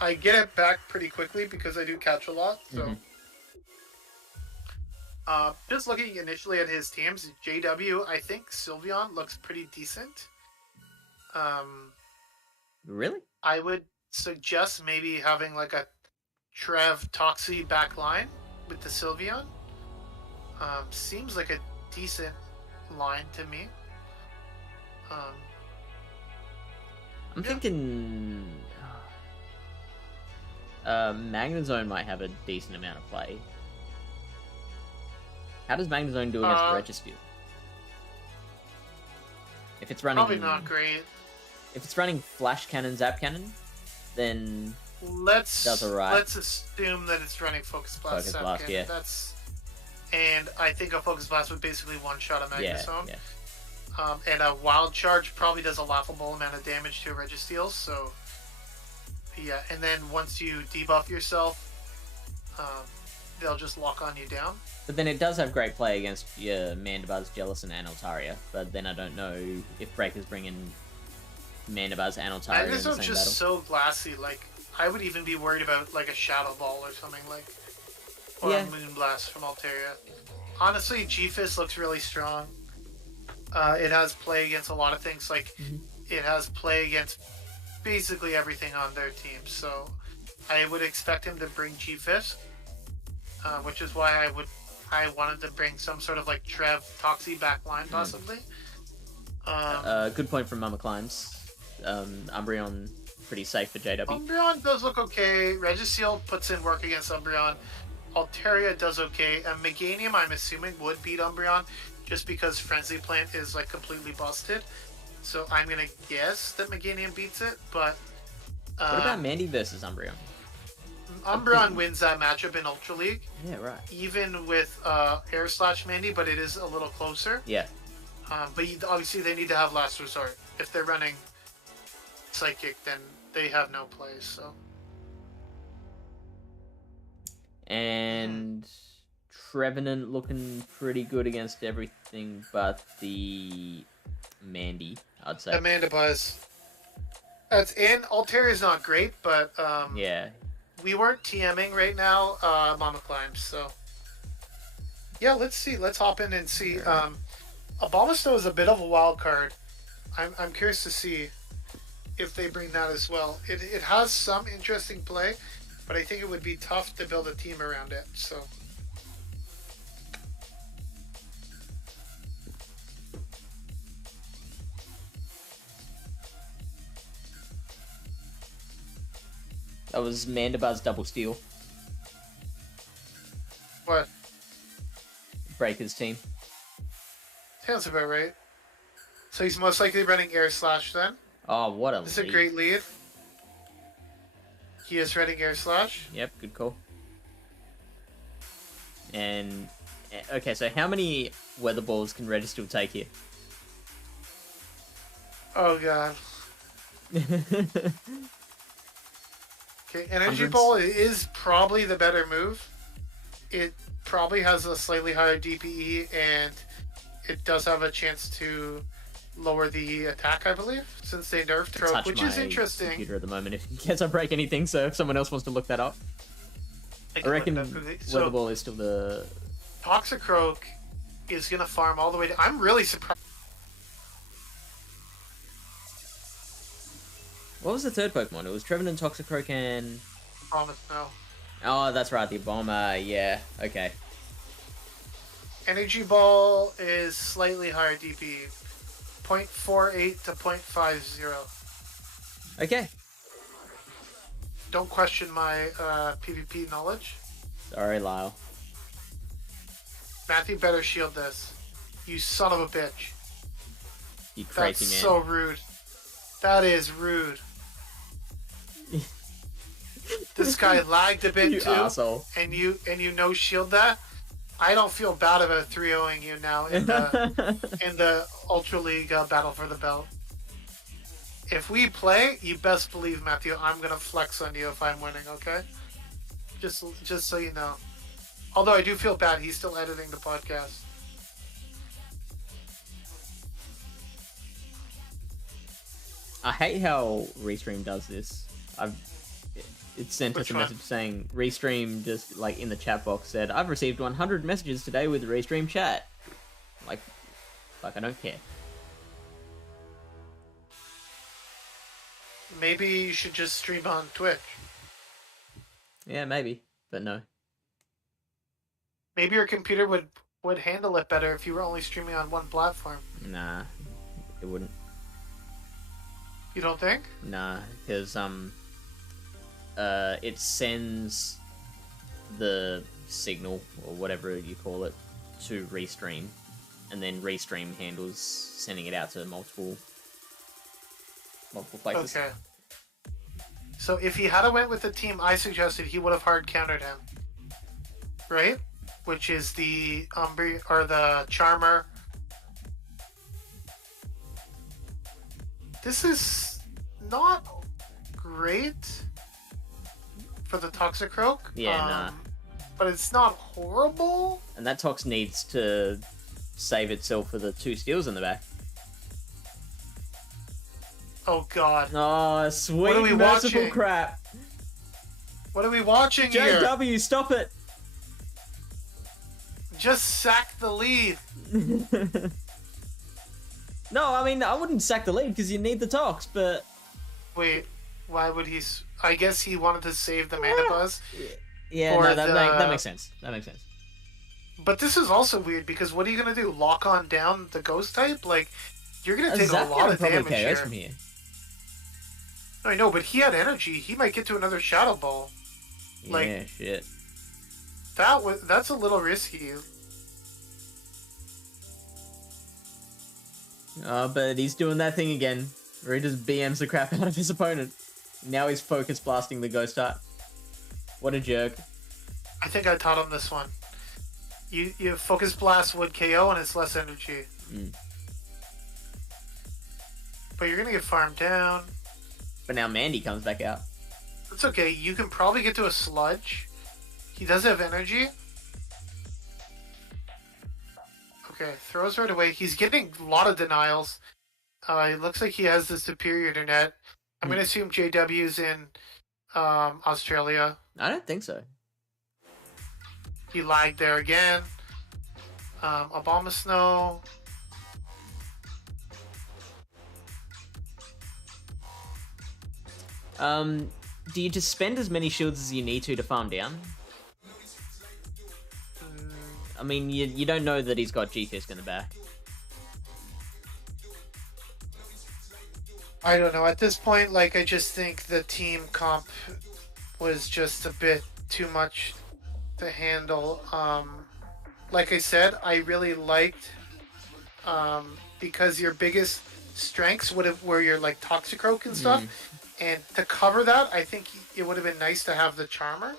I get it back pretty quickly because I do catch a lot. So, just looking initially at his teams, JW, I think Sylveon looks pretty decent. Really? I would suggest maybe having like a Trev Toxie backline with the Sylveon. Seems like a decent line to me. I'm thinking Magnezone might have a decent amount of play. How does Magnezone do against Registeel? If it's running... Probably not great. If it's running Flash Cannon, Zap Cannon, then... Let's alright. Let's assume that it's running Focus Blast. Focus Blast, yeah. And I think a Focus Blast would basically one-shot a Magnezone. Yeah. And a Wild Charge probably does a laughable amount of damage to a Registeel, so... Yeah, and then once you debuff yourself, they'll just lock on you down. But then it does have great play against your Mandibuzz, Jellicent, and Altaria. But then I don't know if Breaker's bringing Mandibuzz and Altaria in the same battle. Magnezone's just so glassy, like, I would even be worried about, like, a Shadow Ball or something, like, or a Moonblast from Altaria. Honestly, G-Fist looks really strong. It has play against a lot of things, like, it has play against basically everything on their team, so I would expect him to bring G-Fist, which is why I wanted to bring some sort of, like, Trev Toxie backline, possibly. Good point from Mamaclimbs. Umbreon pretty safe for JW. Umbreon does look okay. Registeel puts in work against Umbreon. Altaria does okay. And Meganium, I'm assuming, would beat Umbreon just because Frenzy Plant is like completely busted. So I'm gonna guess that Meganium beats it, but what about Mandy versus Umbreon? Umbreon wins that matchup in Ultra League. Yeah, right. Even with Air Slash Mandy, but it is a little closer. Yeah. But obviously they need to have Last Resort. If they're running Psychic, then they have no play, so. And Trevenant looking pretty good against everything but the Mandy, I'd say. Amanda Buzz. And Altaria's not great, but yeah. We weren't TMing right now, Mamaclimbs, so. Yeah, let's see. Let's hop in and see. Abomasnow is a bit of a wild card. I'm curious to see if they bring that as well. It has some interesting play, but I think it would be tough to build a team around it, so. That was Mandibuzz double steal. What? Breaker's team. Sounds about right. So he's most likely running Air Slash then? Oh, what a This is lead. a great lead. He is reading Air Slash. Yep, good call. And okay, so how many weather balls can Red still take here? Oh god. Okay, Energy Hundreds. Ball is probably the better move. It probably has a slightly higher DPE, and it does have a chance to lower the attack, I believe, since they nerfed Croak, which is interesting. Computer at the moment, if in case I break anything, so if someone else wants to look that up. I reckon Weather Ball is still the... Toxicroak is going to farm all the way to... I'm really surprised. What was the third Pokemon? It was Trevenant, Toxicroak, and... No. Oh, that's right, the Bomber, yeah, okay. Energy Ball is slightly higher DP. 0.48 to 0.50. Okay. Don't question my PvP knowledge. Sorry, Lyle. Matthew better shield this. You son of a bitch. You crazy That's man. so rude. That is rude. This guy lagged a bit You too, asshole. and you no shield that. I don't feel bad about 3-0ing you now in the Ultra League battle for the belt. If we play, you best believe, Matthew, I'm gonna flex on you if I'm winning. Okay? Just so you know. Although I do feel bad, he's still editing the podcast. I hate how Restream does this. It sent us a message saying Restream just like in the chat box said, "I've received 100 messages today with Restream chat." Like I don't care. Maybe you should just stream on Twitch. Yeah, maybe, but no. Maybe your computer would handle it better if you were only streaming on one platform. Nah, it wouldn't. You don't think? Nah, because it sends the signal or whatever you call it to Restream, and then Restream handles sending it out to multiple places. Okay. So if he had went with the team I suggested, he would have hard countered him, right? Which is the Umbreon or the Charmer. This is not great for the Toxicroak. Yeah, nah. But it's not horrible. And that Tox needs to save itself for the 2 steals in the back. Oh god. Oh, sweet What are we merciful watching? crap. What are we watching here? JW, stop it! Just sack the lead. No, I mean, I wouldn't sack the lead because you need the Tox, but... Wait, why would he... I guess he wanted to save the Mana Buzz. Yeah, Or no, that makes sense. That makes sense. But this is also weird because what are you going to do? Lock on down the Ghost type? Like, you're going to take a lot of damage here. From here. I know, but he had energy. He might get to another Shadow Ball. Like, yeah, shit. That's a little risky. But he's doing that thing again, where he just BMs the crap out of his opponent. Now he's focus blasting the Ghost type. What a jerk. I think I taught him this one. You Focus Blast would KO and it's less energy. But you're going to get farmed down. But now Mandy comes back out. It's okay. You can probably get to a Sludge. He does have energy. Okay, throws right away. He's getting a lot of denials. It looks like he has the superior internet. I'm going to assume JW's in Australia. I don't think so. He lagged there again. Abomasnow. Do you just spend as many shields as you need to farm down? I mean, you don't know that he's got G-Fisk in the back. I don't know. At this point, like, I just think the team comp was just a bit too much to handle. Like I said, I really liked because your biggest strengths would have where you're like Toxicroak and stuff. And to cover that, I think it would have been nice to have the Charmer.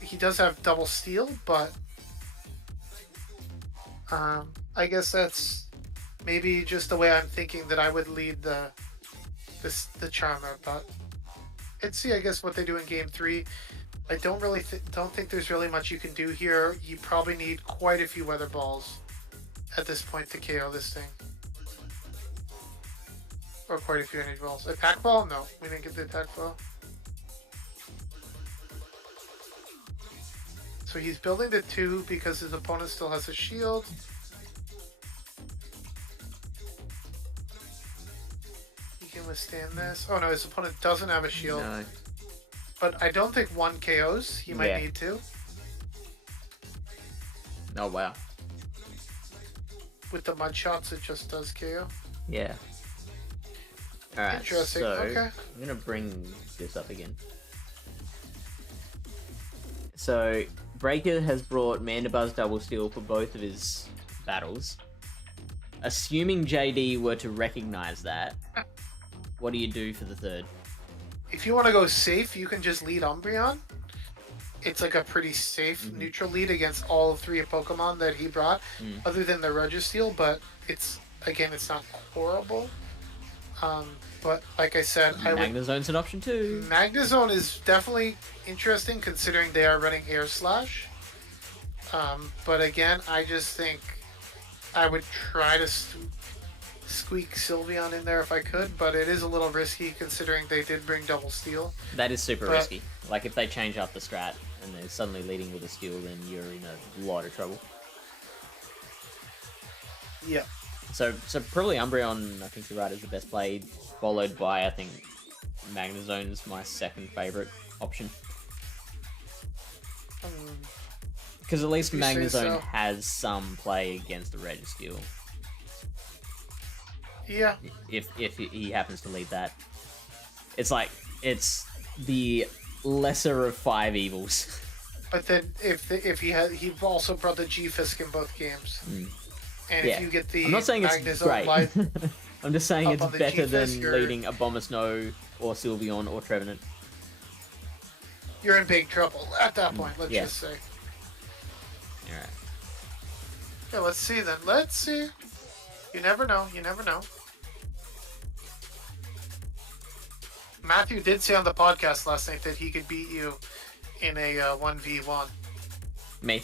He does have double steel, but I guess that's maybe just the way I'm thinking that I would lead the Charmer. But let's see, I guess, what they do in Game 3. I don't really don't think there's really much you can do here. You probably need quite a few Weather Balls at this point to KO this thing. Or quite a few Energy Balls. A Pack Ball? No, we didn't get the Pack Ball. So he's building the 2 because his opponent still has a shield. He can withstand this. Oh no, his opponent doesn't have a shield. No. But I don't think 1 KOs. He might need 2. Oh wow. With the mud shots, it just does KO. Yeah. Alright, Interesting. so Okay. I'm gonna bring this up again. So Breaker has brought Mandibuzz Double Steel for both of his battles. Assuming JD were to recognize that, what do you do for the third? If you want to go safe, you can just lead Umbreon. It's like a pretty safe neutral lead against all 3 Pokemon that he brought, other than the Registeel, but it's not horrible. But like I said, Magnezone's an option too. Magnezone is definitely interesting considering they are running Air Slash. But again, I just think I would try to squeak Sylveon in there if I could, but it is a little risky considering they did bring double steel. That is super risky. Like if they change up the strat and they're suddenly leading with a steel, then you're in a lot of trouble. Yeah. So probably Umbreon, I think you're right, is the best play, followed by I think Magnezone's my second favorite option. Because at least Magnezone has some play against the Registeel. Yeah. If he happens to lead that, it's the lesser of 5 evils. But then if he also brought the G-Fisk in both games, and if you get the I'm not saying it's great. I'm just saying it's better than leading Abomasnow or Sylveon or Trevenant. You're in big trouble at that point. Let's just say. All right. Yeah, let's see then. Let's see. You never know. You never know. Matthew did say on the podcast last night that he could beat you in a 1v1. Me?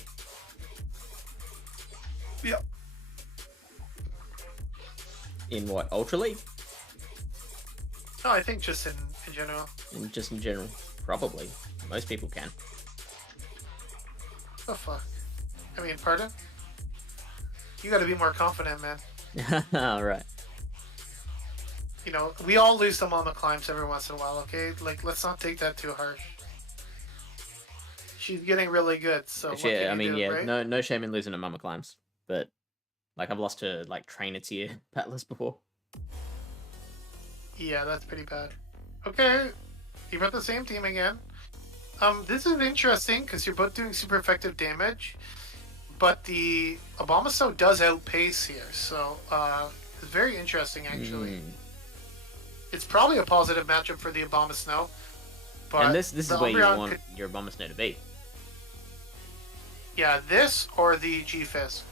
Yep. In what? Ultra League? No, I think just in general. Just in general. Probably. Most people can. The fuck? I mean, pardon? You gotta be more confident, man. Alright. You know, we all lose to Mamaclimbs every once in a while, okay? Like, let's not take that too harsh. She's getting really good, so what yeah, can I mean, you do, yeah, right? no shame in losing to Mamaclimbs, but like I've lost to like trainer tier battlers before. Yeah, that's pretty bad. Okay, you brought the same team again. This is interesting because you're both doing super effective damage, but the Abomasnow does outpace here, so it's very interesting actually. It's probably a positive matchup for the Abomasnow. But and this is where you want your Abomasnow to be. Yeah, this or the G-Fisk.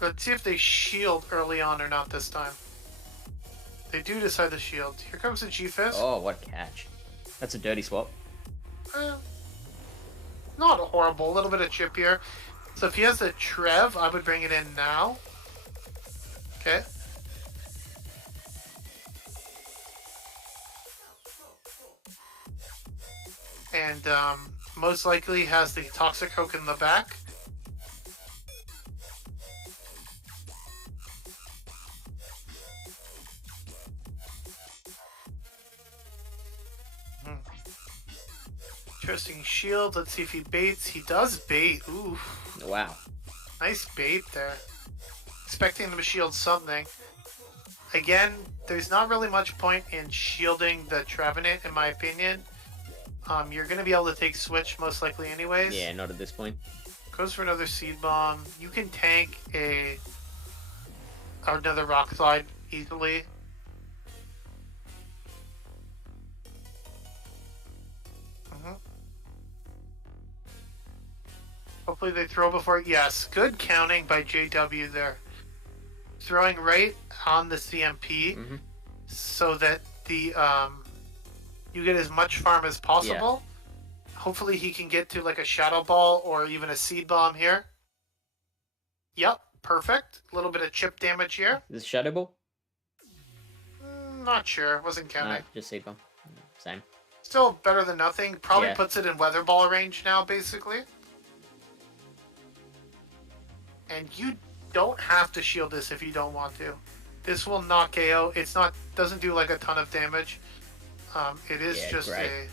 Let's see if they shield early on or not this time. They do decide to shield. Here comes the G-Fisk. Oh, what a catch. That's a dirty swap. Not horrible. A little bit of chip here. So if he has the Trev, I would bring it in now. Okay. And most likely has the Toxicroak in the back. Interesting shield. Let's see if he baits. He does bait. Ooh. Wow. Nice bait there. Expecting him to shield something. Again, there's not really much point in shielding the Trevenant, in my opinion. You're going to be able to take Switch most likely anyways. Yeah, not at this point. Goes for another Seed Bomb. You can tank a another rock slide easily. Hopefully they throw before. Yes, good counting by JW there. Throwing right on the CMP so that the you get as much farm as possible. Yeah. Hopefully he can get to like a shadow ball or even a seed bomb here. Yep, perfect. A little bit of chip damage here. Is this shadow ball? Not sure. Wasn't counting. No, just seed bomb. Same. Still better than nothing. Probably puts it in weather ball range now, basically. And you don't have to shield this if you don't want to. This will knock KO. It's not, doesn't do like a ton of damage. It is just great.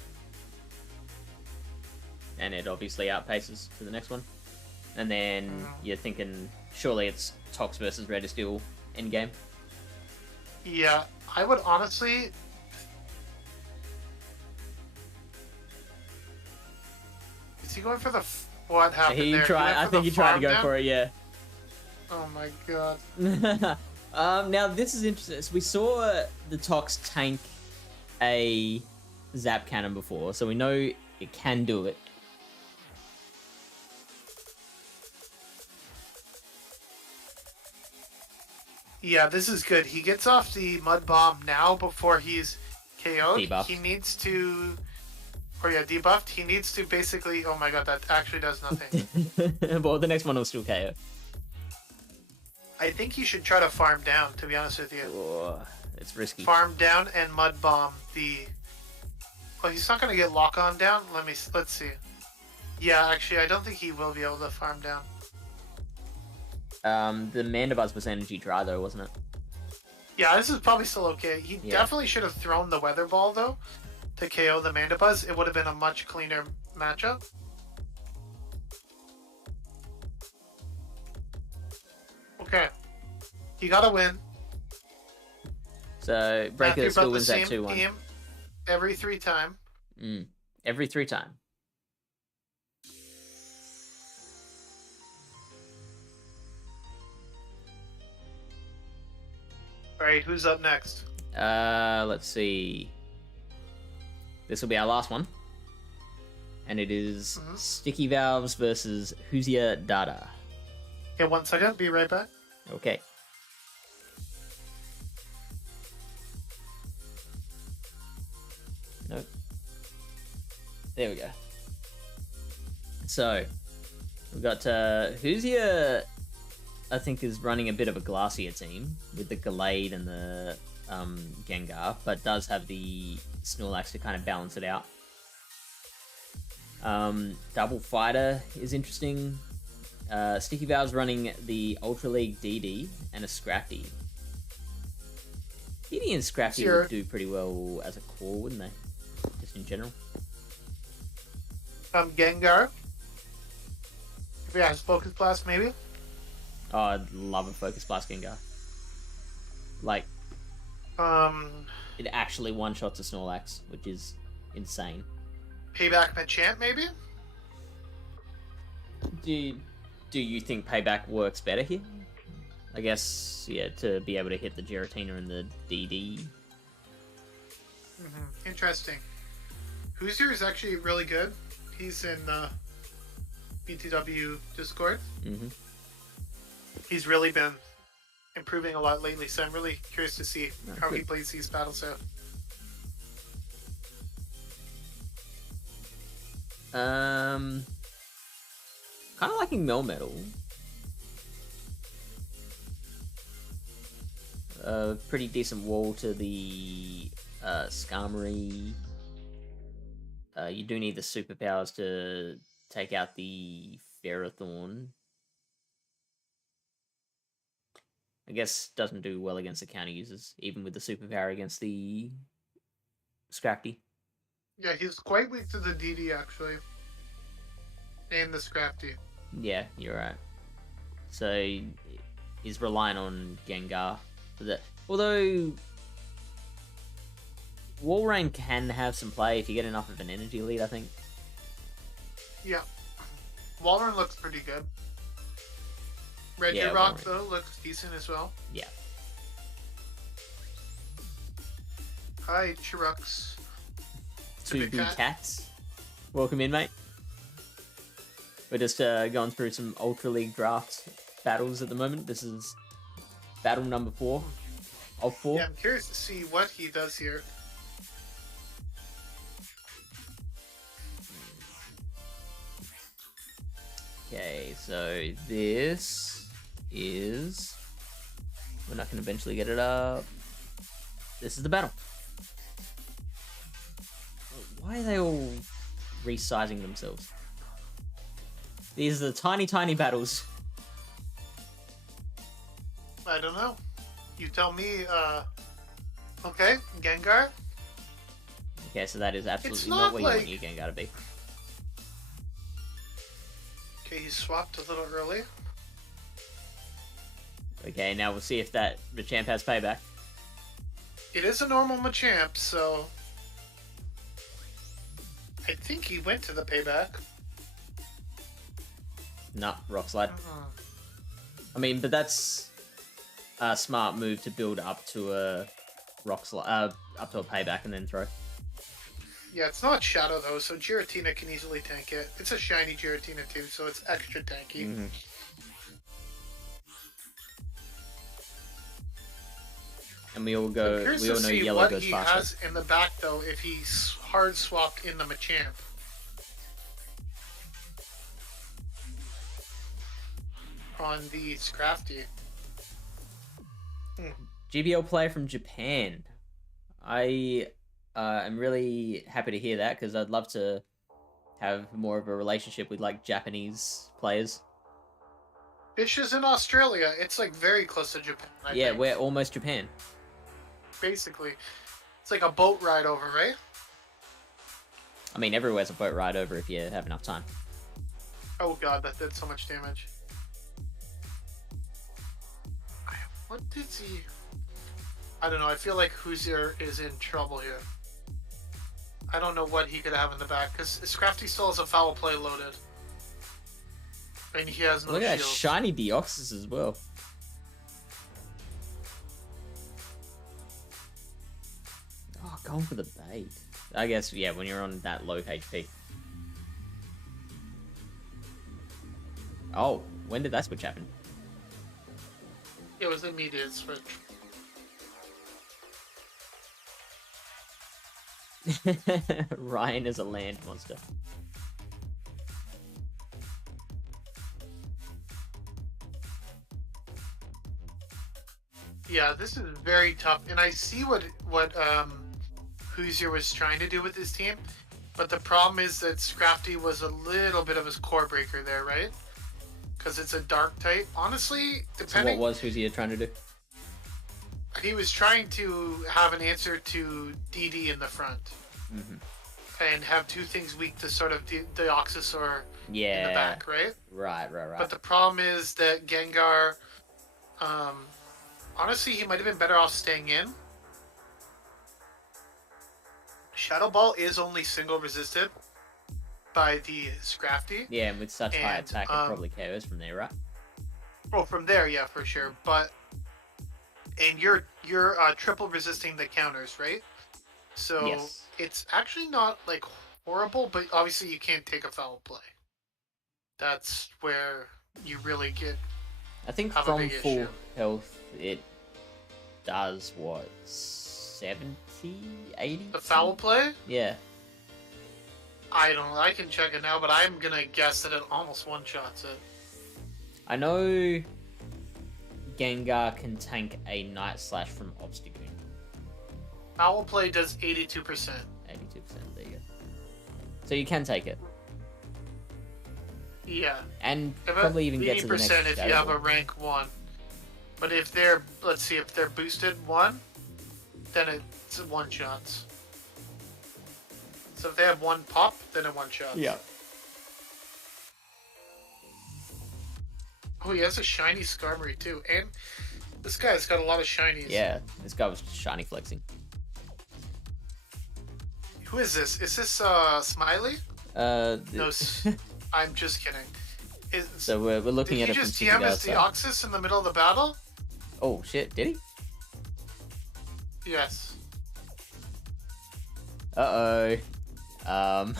And it obviously outpaces to the next one. And then you're thinking, surely it's Tox versus Red Steel in game. Yeah, I would honestly. Is he going for the what happened there? I think he tried to go for it. Yeah. Oh my god. Now this is interesting. So we saw the Tox tank a Zap Cannon before, so we know it can do it. Yeah, this is good. He gets off the Mud Bomb now before he's KO'd. Debuffed. He needs to... Or yeah, debuffed. He needs to basically... Oh my god, that actually does nothing. Well, the next one will still KO. I think he should try to farm down, to be honest with you. Oh, it's risky. Farm down and Mud Bomb the... Well, he's not going to get Lock On down. Let's see. Yeah, actually, I don't think he will be able to farm down. The Mandibuzz was energy dry though, wasn't it? Yeah, this is probably still okay. He definitely should have thrown the Weather Ball though to KO the Mandibuzz. It would have been a much cleaner matchup. Okay. You gotta win. So Breaker still wins that 2-1. Every 3 time. Every 3 time. Alright, who's up next? Let's see. This will be our last one. And it is Sticky Valves versus Huzia Dada. Okay, 1 second. Be right back. Okay. Nope. There we go. So, we've got Huzia, I think, is running a bit of a glacier team with the Gallade and the Gengar, but does have the Snorlax to kind of balance it out. Double Fighter is interesting. Sticky Valve's running the Ultra League DD and a Scrafty. DD and Scrafty would do pretty well as a core, wouldn't they? Just in general. Gengar. If he has Focus Blast, maybe? Oh, I'd love a Focus Blast Gengar. Like, it actually one-shots a Snorlax, which is insane. Payback Machamp, maybe? Do you think Payback works better here? I guess, yeah, to be able to hit the Giratina and the DD. Interesting. Hoosier is actually really good. He's in BTW Discord. He's really been improving a lot lately, so I'm really curious to see how he plays these battles out. Kind of liking Melmetal. Pretty decent wall to the Skarmory. You do need the superpowers to take out the Ferrothorn. I guess doesn't do well against the counter users, even with the superpower against the Scrafty. Yeah, he's quite weak to the DD, actually. And the Scrafty. Yeah, you're right. So, he's relying on Gengar for that. Although, Walrein can have some play if you get enough of an energy lead, I think. Yeah. Walrein looks pretty good. Regirock, though, looks decent as well. Yeah. Hi, Chirux. Two big cats. Welcome in, mate. We're just going through some Ultra League draft battles at the moment. This is battle number 4 of 4. Yeah, I'm curious to see what he does here. Okay, so this is... We're not going to eventually get it up. This is the battle. Why are they all resizing themselves? These are the tiny, tiny battles. I don't know. You tell me, okay, Gengar. Okay, so that is absolutely not what you want your Gengar to be. Okay, he swapped a little early. Okay, now we'll see if that Machamp has payback. It is a normal Machamp, so... I think he went to the payback. Nah, Rock Slide. I mean, but that's a smart move to build up to a Rock Slide, up to a payback and then throw. Yeah, it's not Shadow though, so Giratina can easily tank it. It's a shiny Giratina too, so it's extra tanky. Mm-hmm. And we all go. We all know Yellow goes faster. What he has in the back though, if he's hard swapped in the Machamp. On the Scrafty. GBL player from Japan. I am really happy to hear that because I'd love to have more of a relationship with like Japanese players. Fish is in Australia. It's like very close to Japan. I think. We're almost Japan. Basically, it's like a boat ride over, right? I mean, everywhere's a boat ride over if you have enough time. Oh god, that did so much damage. What did he... I don't know, I feel like Hoosier is in trouble here. I don't know what he could have in the back, because Scrafty still has a foul play loaded. And he has no Look at shields. that shiny Deoxys as well. Oh, going for the bait. I guess, yeah, when you're on that low HP. Oh, when did that switch happen? It was immediate switch. Ryan is a land monster. Yeah, this is very tough, and I see what Hoosier was trying to do with his team, but the problem is that Scrafty was a little bit of his core breaker there, right? Because it's a dark type. Honestly, depending... So what was Hoosier trying to do? He was trying to have an answer to DD in the front. Mm-hmm. And have two things weak to sort of Deoxys or in the back, right? Right. But the problem is that Gengar... honestly, he might have been better off staying in. Shadow Ball is only single resisted by the Scrafty. Yeah, and with such high attack, it probably KOs from there, right? Oh, from there, yeah, for sure. But and you're triple resisting the counters, right? So yes. It's actually not like horrible, but obviously you can't take a foul play. That's where you really get. I think from full health, it does what 70, 80? The foul play? Yeah. I don't know. I can check it now, but I'm gonna guess that it almost one-shots it. I know Gengar can tank a Night Slash from Obstagoon. Foul play does 82%. 82%, there you go. So you can take it. Yeah. And probably even get to the next 80% if you have a ball. rank 1. But if they're, let's see, if they're boosted 1, then it's one-shots. So if they have 1 pop, then it one-shots. Yeah. Oh, he has a shiny Skarmory too. And this guy's got a lot of shinies. Yeah, this guy was shiny flexing. Who is this? Is this Smiley? No. No, I'm just kidding. So we're looking at Did it he from just TM his Sticky Deoxys in the middle of the battle? Oh shit! Did he? Yes. Uh oh.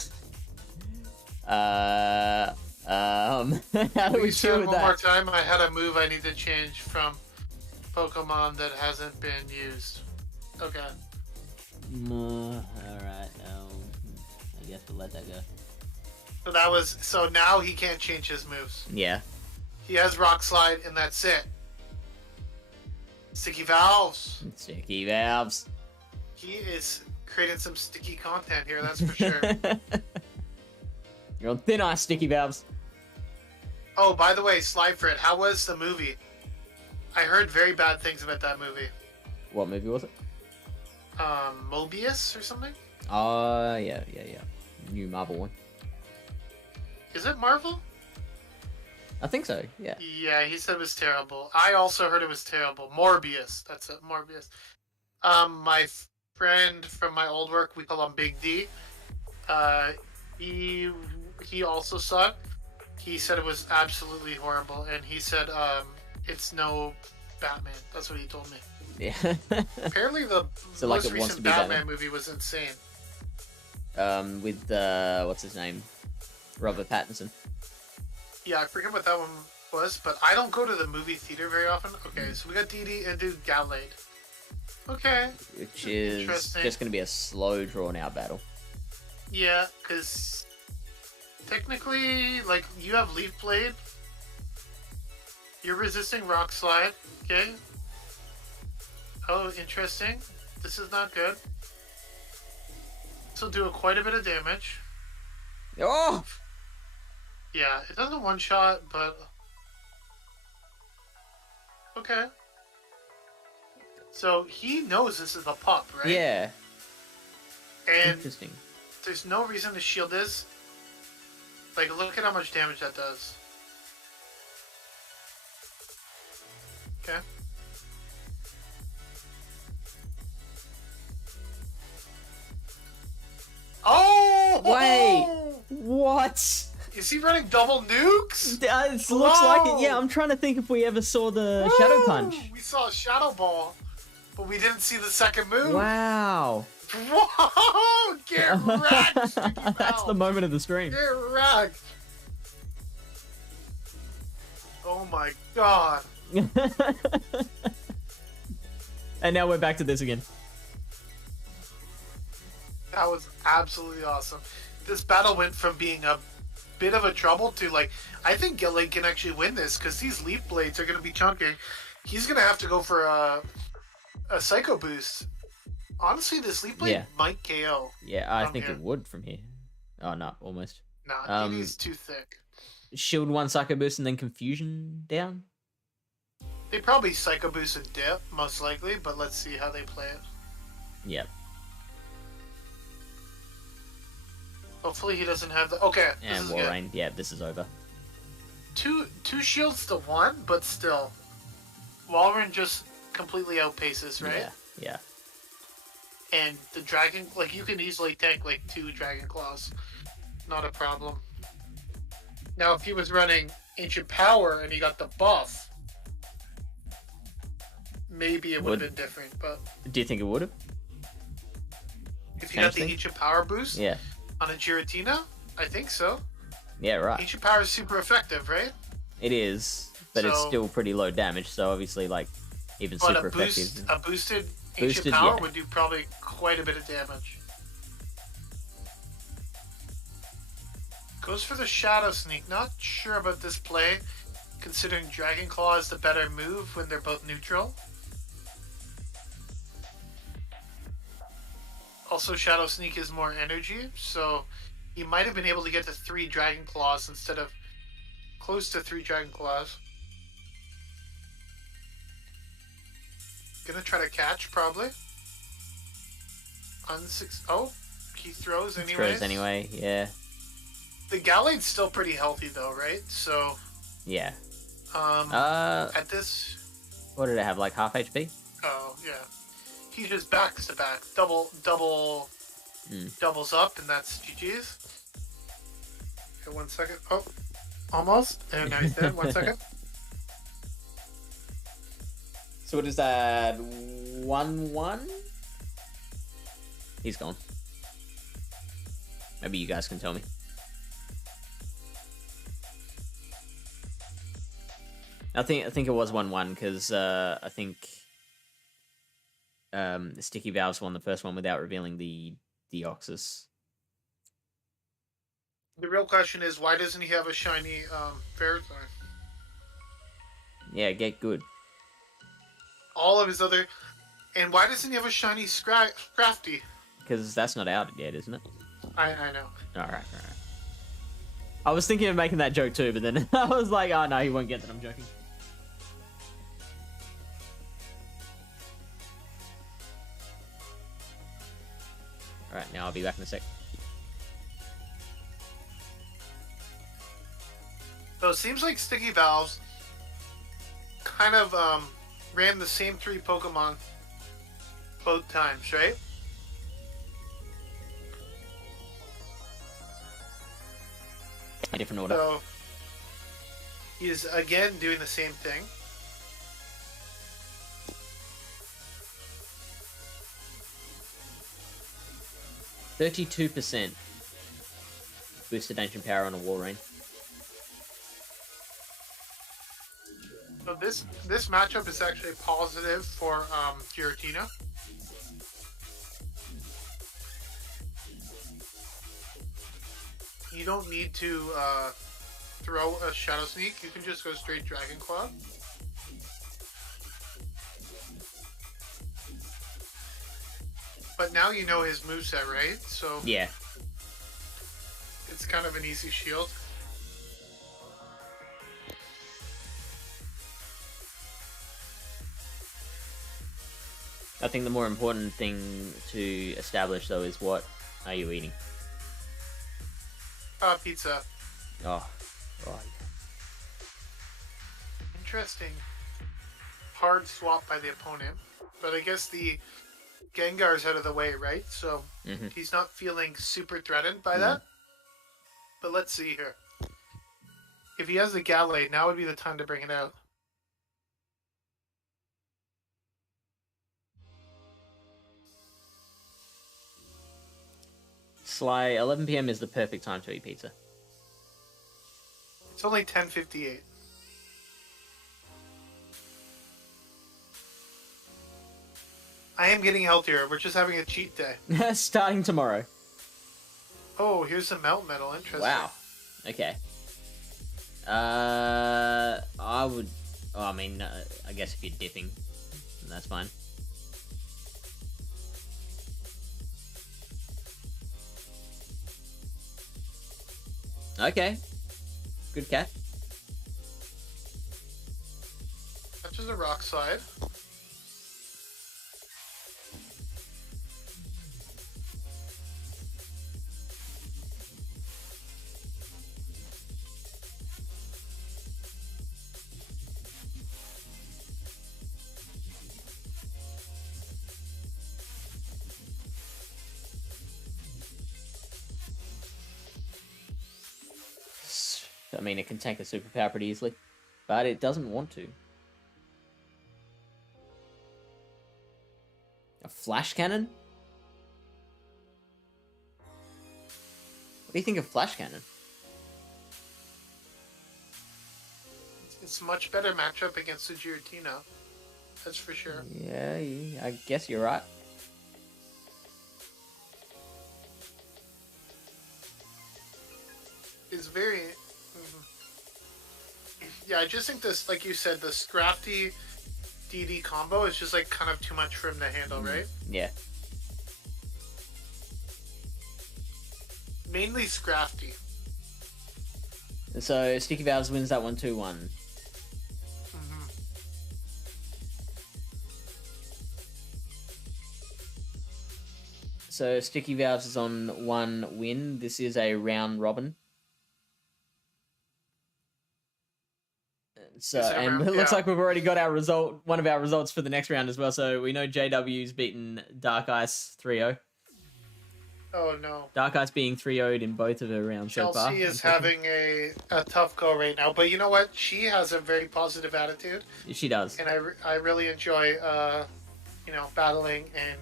How do we deal with one more that? time? I had a move I need to change from Pokemon that hasn't been used. Okay. Alright, I guess we'll let that go. So now he can't change his moves. Yeah. He has Rock Slide and that's it. Sticky Valves. Sticky Valves. He is creating some sticky content here, that's for sure. You're on thin ice, Sticky Valves. Oh, by the way, Slidefrit, how was the movie? I heard very bad things about that movie. What movie was it? Mobius or something? Yeah. New Marvel one. Is it Marvel? I think so, yeah. Yeah, he said it was terrible. I also heard it was terrible. Morbius. That's it, Morbius. My friend from my old work, we call him Big D. He also saw it. He said it was absolutely horrible, and he said it's no Batman. That's what he told me. Yeah. Apparently the So, like, most it wants recent to be Batman Batman. movie was insane. With what's his name? Robert Pattinson. Yeah, I forget what that one was, but I don't go to the movie theater very often. Okay, so we got DD into Gallade. Okay. Which is just going to be a slow, drawn-out battle. Yeah, because technically, like, you have Leaf Blade. You're resisting Rock Slide, okay? Oh, interesting. This is not good. This will do quite a bit of damage. Oh! Yeah, it doesn't one-shot, but... Okay. So, he knows this is a pup, right? Yeah. And Interesting. there's no reason to shield this. Like, look at how much damage that does. Okay. Oh! Wait! What? Is he running double nukes? It looks like it. Yeah, I'm trying to think if we ever saw the Shadow Punch. We saw a Shadow Ball, but we didn't see the second move. Wow. Whoa! Get wrecked! That's the moment of the stream. Get wrecked! Oh my god. And now we're back to this again. That was absolutely awesome. This battle went from being a bit of a trouble to, like, I think Gillig can actually win this because these Leaf Blades are going to be chunky. He's going to have to go for a Psycho Boost. Honestly, this Leaf Blade might KO. Yeah, I think it would from here. Oh, no, almost. Nah, DD's too thick. Shield 1 Psycho Boost and then Confusion down? They probably Psycho Boost and dip, most likely, but let's see how they play it. Yep. Hopefully he doesn't have the... Okay, And War Rain. Yeah, this is over. Two shields to one, but still. Walrein just completely outpaces, right? Yeah. And the Dragon... Like, you can easily tank, like, 2 Dragon Claws. Not a problem. Now, if he was running Ancient Power and he got the buff, maybe it would have been different, but... Do you think it would have? If you got the Ancient Power boost on a Giratina, I think so. Yeah, right. Ancient Power is super effective, right? It is, but it's still pretty low damage, so obviously, like, even super effective. A boosted Ancient Power would do probably quite a bit of damage. Goes for the Shadow Sneak. Not sure about this play, considering Dragon Claw is the better move when they're both neutral. Also, Shadow Sneak is more energy, so he might have been able to get to 3 Dragon Claws instead of close to 3 Dragon Claws. Gonna try to catch, probably. Oh, he throws anyway. Throws anyway, yeah. The Gallade's still pretty healthy, though, right? So... Yeah. At this... What did it have, like half HP? Oh, yeah. He just backs to back. Doubles up, and that's GG's. Okay, 1 second. Oh. Almost. And now he's dead. 1 second. So what is that? 1-1? He's gone. Maybe you guys can tell me. I think it was 1-1 because I think Sticky Valves won the first one without revealing the Deoxys. The real question is, why doesn't he have a shiny Ferrothorn? Yeah, get good. All of his other... And why doesn't he have a shiny Scrafty? Because that's not out yet, isn't it? I know. Alright. I was thinking of making that joke too, but then I was like, oh no, he won't get that, I'm joking. Alright, now I'll be back in a sec. So it seems like Sticky Valves kind of ran the same 3 Pokemon both times, right? A different order. So he's again doing the same thing. %32% boosted ancient power on a Walrein. So this matchup is actually positive for Giratina. You don't need to throw a Shadow Sneak. You can just go straight Dragon Claw. But now you know his moveset, right? So yeah, it's kind of an easy shield. I think the more important thing to establish though is what are you eating? Pizza. Oh, right. Interesting. Hard swap by the opponent. But I guess the Gengar's out of the way, right? So he's not feeling super threatened by that. But let's see here. If he has the Gallade, now would be the time to bring it out. Sly, 11 PM is the perfect time to eat pizza. It's only 10:58. I am getting healthier. We're just having a cheat day. Starting tomorrow. Oh, here's some Melt Metal. Interesting. Wow. Okay. I would... Oh, I mean, I guess if you're dipping, that's fine. Okay. Good cat. Touches a Rock Slide. I mean, it can tank a superpower pretty easily, but it doesn't want to. A flash cannon? What do you think of flash cannon? It's a much better matchup against the Giratina. That's for sure. Yeah, I guess you're right. It's very... Yeah, I just think this, like you said, the Scrafty DD combo is just like kind of too much for him to handle, right? Yeah. Mainly Scrafty. So Sticky Valves wins that one 2-1. So Sticky Valves is on 1 win. This is a round robin. So and it looks like we've already got our result, one of our results for the next round as well. So we know JW's beaten Dark Ice 3-0. Oh no. Dark Arts being 3-0'd in both of her rounds so far. Chelsea is having a tough go right now, but you know what? She has a very positive attitude. She does. And I really enjoy, battling and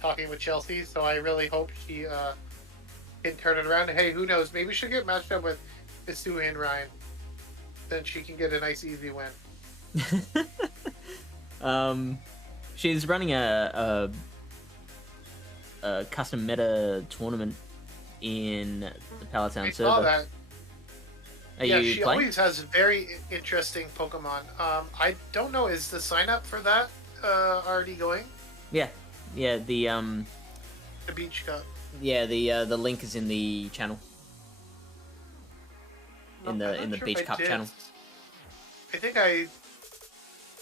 talking with Chelsea, so I really hope she can turn it around. Hey, who knows? Maybe she'll get matched up with Sue and Ryan. Then she can get a nice, easy win. She's running a custom meta tournament in the Pallet server. Saw that. Are you she playing? Always has very interesting Pokemon. I don't know, is the sign up for that already going? Yeah, the Beach Cup. Yeah, the link is in the channel. In the sure Beach Cup channel. I think I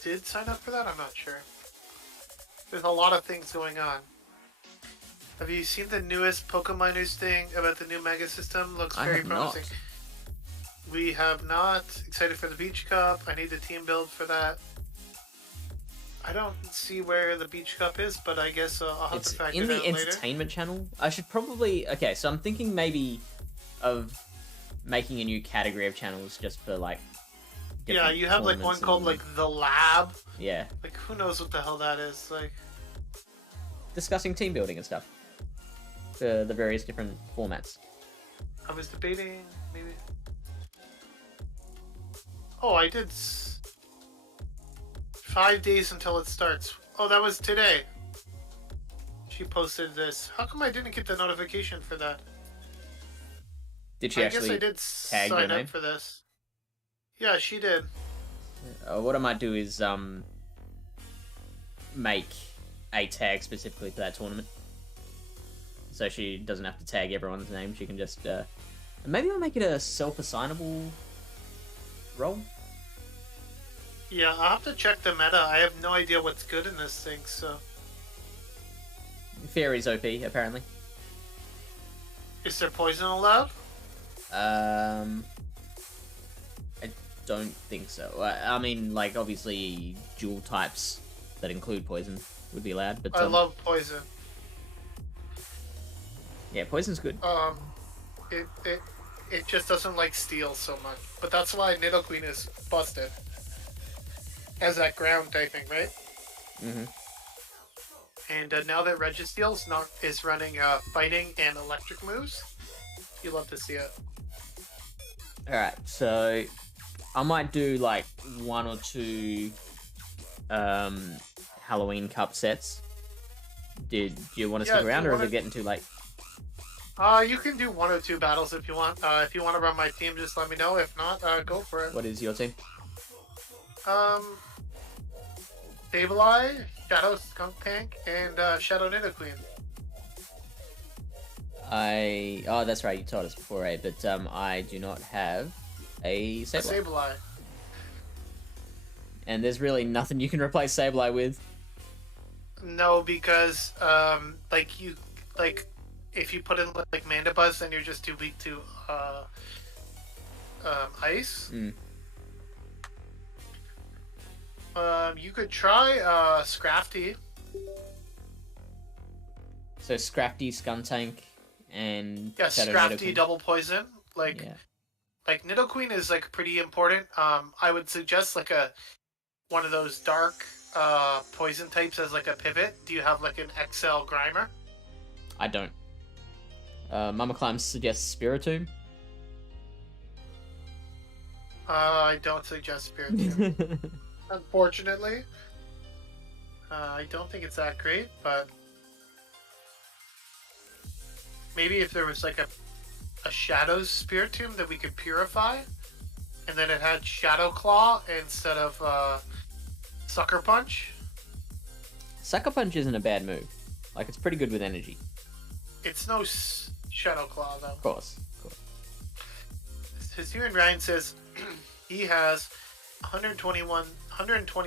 did sign up for that. I'm not sure. There's a lot of things going on. Have you seen the newest Pokemon news thing about the new Mega System? Looks very promising. We have not. Excited for the Beach Cup. I need the team build for that. I don't see where the Beach Cup is, but I guess I'll have to factor it out later. In the entertainment channel. I should probably... Okay, so I'm thinking maybe of making a new category of channels just for, like... Yeah, you have, like, one called, like, The Lab. Yeah. Like, who knows what the hell that is, like... Discussing team building and stuff. For the various different formats. I was debating, maybe... Oh, I did... 5 days until it starts. Oh, that was today. She posted this. How come I didn't get the notification for that? Did she actually I guess I did sign up for this. Yeah, she did. What I might do is make a tag specifically for that tournament. So she doesn't have to tag everyone's name. She can just... maybe I'll make it a self-assignable role. Yeah, I'll have to check the meta. I have no idea what's good in this thing, so... Fairy's OP, apparently. Is there poison allowed? I don't think so. I mean, like, obviously, dual types that include poison would be allowed, but... I love poison. Yeah, poison's good. It just doesn't like steel so much. But that's why Nidoqueen is busted. Has that ground typing, right? Mm-hmm. And now that Registeel is running fighting and electric moves, you love to see it. Alright, so I might do like 1 or 2 Halloween Cup sets. Do you want to stick around, or is it getting too late? You can do 1 or 2 battles if you want. If you want to run my team, just let me know. If not, go for it. What is your team? Sableye, Shadow Skuntank, and Shadow Nidoqueen. Oh, that's right, you told us before, eh? But I do not have a Sableye. Sableye. And there's really nothing you can replace Sableye with. No, because if you put in like Mandibuzz, then you're just too weak to ice. Mm. You could try Scrafty. So Scrafty, Skuntank, and Shadow Scrafty Nidoqueen. Double poison. Like Nidoqueen is like pretty important. I would suggest like one of those dark poison types as like a pivot. Do you have like an XL Grimer? I don't. Mamaclimbs suggests Spiritomb. I don't suggest Spiritomb. Unfortunately. I don't think it's that great, but maybe if there was like a Shadows Spiritomb that we could purify, and then it had Shadow Claw instead of Sucker Punch. Sucker Punch isn't a bad move. Like, it's pretty good with energy. It's no Shadow Claw, though. Of course. Steven Ryan says he has 120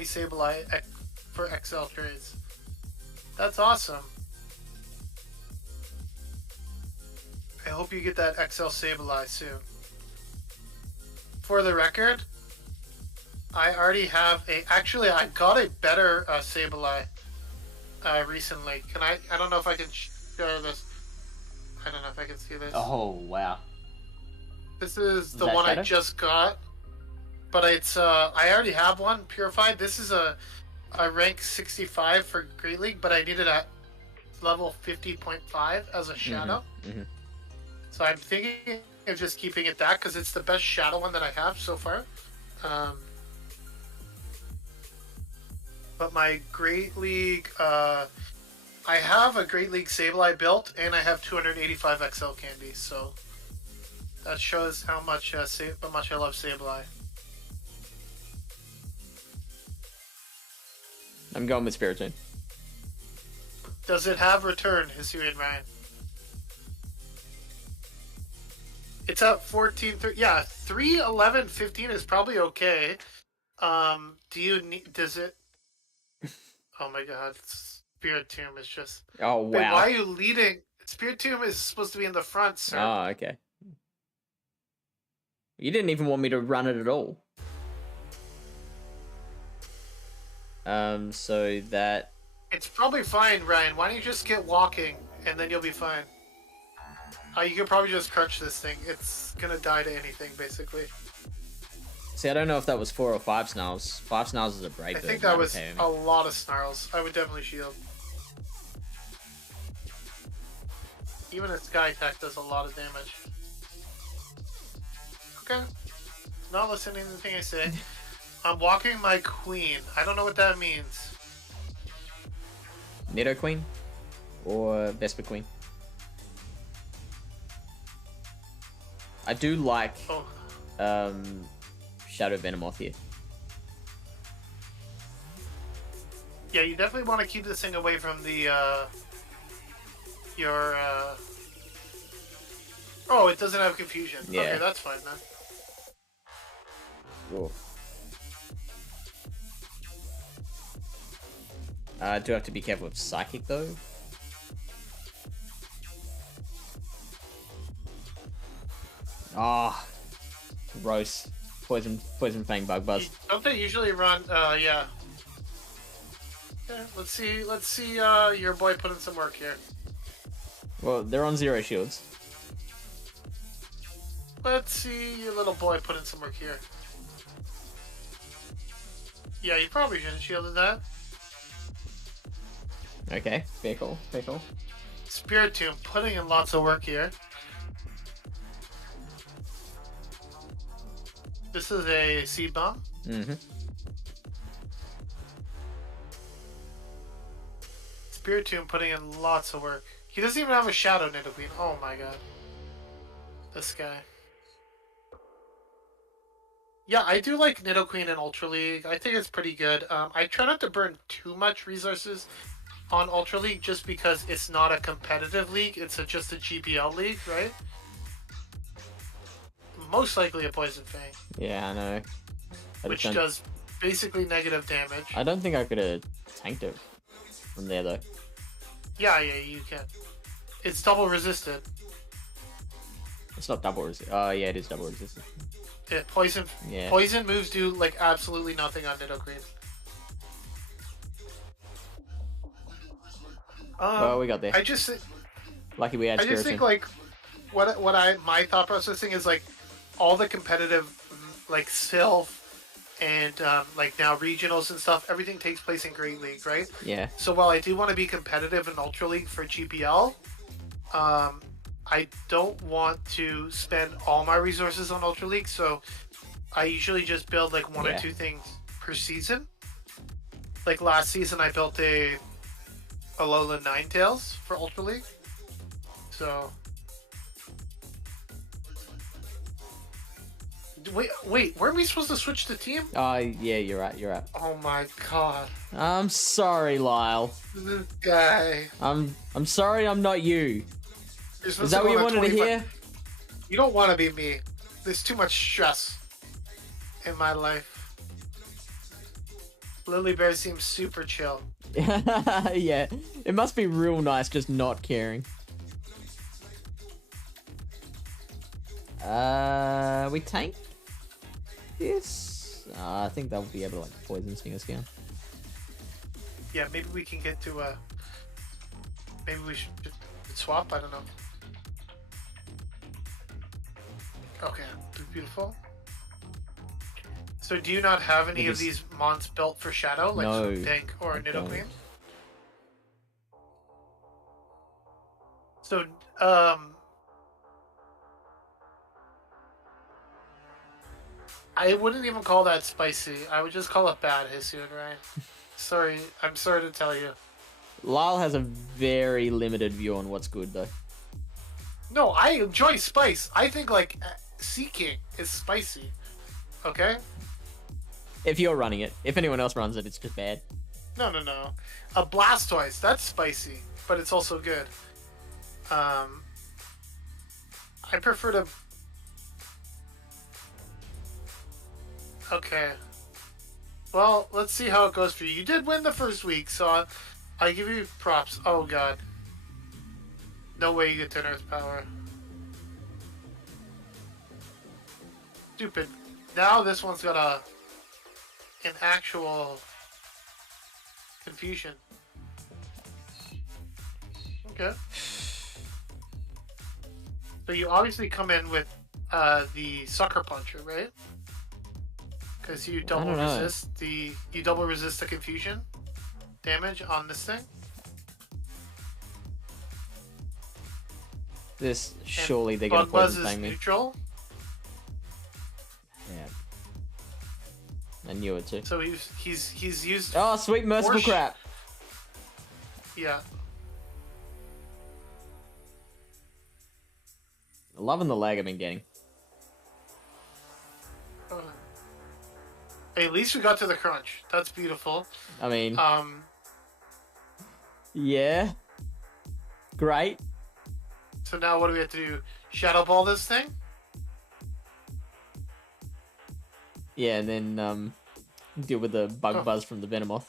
Sableye for XL trades. That's awesome. I hope you get that XL Sableye soon. For the record, I already have actually I got a better Sableye recently. I don't know if I can share this. I don't know if I can see this. Oh, wow. This is the one Shadow? I just got. But it's, I already have one purified. This is a rank 65 for Great League, but I need it at level 50.5 as a Shadow. So I'm thinking of just keeping it that, because it's the best Shadow one that I have so far. But my Great League, I have a Great League Sableye built, and I have 285 XL candy, so that shows how much I love Sableye. I'm going with Spiritomb. Does it have return, Hisuian and Ryan? It's at 14, yeah, 3, 11, 15 is probably okay. Do you need, does it? Oh my god, Spiritomb is just... Oh, wow. Wait, why are you leading? Spiritomb is supposed to be in the front, sir. Oh, okay. You didn't even want me to run it at all. So that... It's probably fine, Ryan. Why don't you just get walking, and then you'll be fine. You could probably just crunch this thing. It's gonna die to anything, basically. See, I don't know if that was 4 or 5 snarls. 5 snarls is a break. I think that was a lot of snarls. I would definitely shield. Even a Sky Attack does a lot of damage. Okay. Not listening to the thing I say. I'm walking my queen. I don't know what that means. Nido Queen? Or Vesper Queen? I do like Shadow Venomoth here. Yeah, you definitely want to keep this thing away from the Oh, it doesn't have confusion. Yeah. Okay, that's fine then. Cool. I do have to be careful with Psychic though. Ah, gross. Poison Fang Bug Buzz. Don't they usually run? Yeah. Okay, let's see. Your boy put in some work here. Well, they're on 0 shields. Let's see your little boy put in some work here. Yeah, you probably should have shielded that. Okay, very cool, very cool. Spiritomb putting in lots of work here. This is a Seed Bomb. Spiritomb putting in lots of work. He doesn't even have a Shadow Nidoqueen. Oh my god. This guy. Yeah, I do like Nidoqueen in Ultra League. I think it's pretty good. I try not to burn too much resources on Ultra League just because it's not a competitive league. It's just a GBL league, right? Most likely a Poison Fang. Yeah, I know. Which does basically negative damage. I don't think I could have tanked it from there though. Yeah, you can. It's double resisted. It's not double resisted. Oh, yeah, it is double resisted. Yeah, poison. Yeah. Poison moves do like absolutely nothing on Nidoqueen. Well, we got there. Lucky we had. I just think like my thought processing is like all the competitive like Sylph and like now regionals and stuff. Everything takes place in Great League, right? Yeah. So while I do want to be competitive in Ultra League for GBL, I don't want to spend all my resources on Ultra League, so I usually just build like one or two things per season. Like last season, I built a Alola Ninetales for Ultra League. So wait, weren't we supposed to switch the team? Yeah, you're right. Oh my god. I'm sorry, Lyle. This guy. I'm sorry I'm not you. Is that what you wanted to hear? You don't want to be me. There's too much stress in my life. Lily Bear seems super chill. Yeah, it must be real nice just not caring. We tank this? I think they'll be able to like poison sting us down. Yeah, maybe we can get to maybe we should swap, I don't know. Okay, beautiful. So do you not have any of these mons built for Shadow, like Swimpink or Nidoqueen? So, I wouldn't even call that spicy. I would just call it bad, Hisuian, right? Sorry, I'm sorry to tell you. Lyle has a very limited view on what's good, though. No, I enjoy spice. I think, like, Sea King is spicy. Okay? If you're running it. If anyone else runs it, it's just bad. No. A Blastoise, that's spicy, but it's also good. I prefer to... Okay. Well, let's see how it goes for you. You did win the first week, so I give you props. Oh, God. No way you get 10 Earth Power. Stupid. Now this one's got an actual confusion. Okay. So you obviously come in with the Sucker Puncher, right? Because you double resist the confusion damage on this thing. This surely they're gonna poison thing me. Neutral. Yeah. I knew it too. So he's used. Oh, sweet merciful crap. Yeah. Loving the lag I've been getting. Hey, at least we got to the crunch. That's beautiful. I mean, yeah, great. So now what do we have to do? Shadow Ball this thing? Yeah, and then deal with the bug buzz from the Venomoth.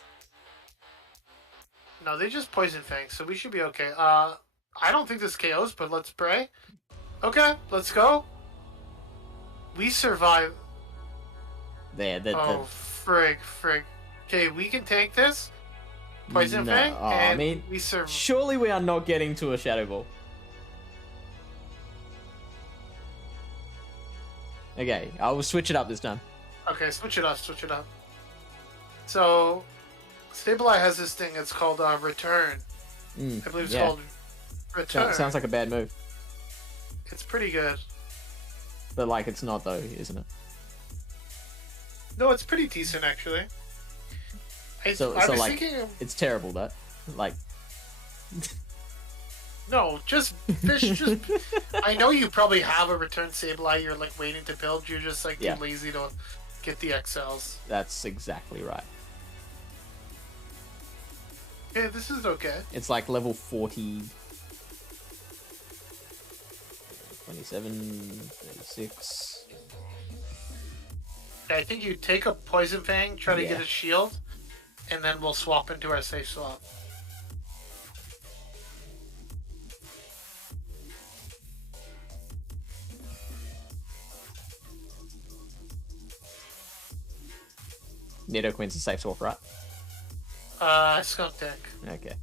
No, they just Poison Fang, so we should be okay. I don't think this KOs, but let's pray. Okay, let's go. We survive. There, frig. Okay, we can take this. Poison Fang, and I mean, we survive. Surely we are not getting to a Shadow Ball. Okay, I will switch it up this time. Okay, switch it up. So, Sableye has this thing. It's called Return. I believe it's called Return. Sounds like a bad move. It's pretty good. But like, it's not though, isn't it? No, it's pretty decent actually. So like, it's terrible that, like. No, just fish. Just I know you probably have a Return Sableye. You're like waiting to build. You're just like too lazy to get the XLs. That's exactly right. Yeah, this is okay. It's like level 40, 27, 36. I think you take a Poison Fang, try to get a shield, and then we'll swap into our safe swap. Nidoqueen's a safe swap, right? Skunk Deck. Okay.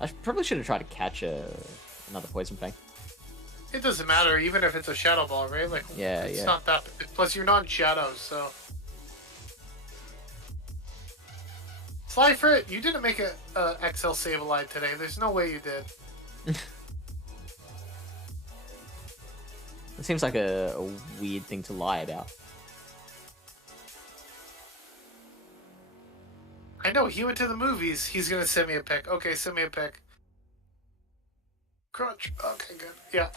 I probably should have tried to catch another Poison Fang. It doesn't matter, even if it's a Shadow Ball, right? Like, it's not that. Plus, you're not in Shadows, so. Slyfrit, you didn't make a XL Sableye today. There's no way you did. It seems like a weird thing to lie about. I know, he went to the movies. He's gonna send me a pic. Okay, send me a pic. Crunch. Okay, good. Yeah.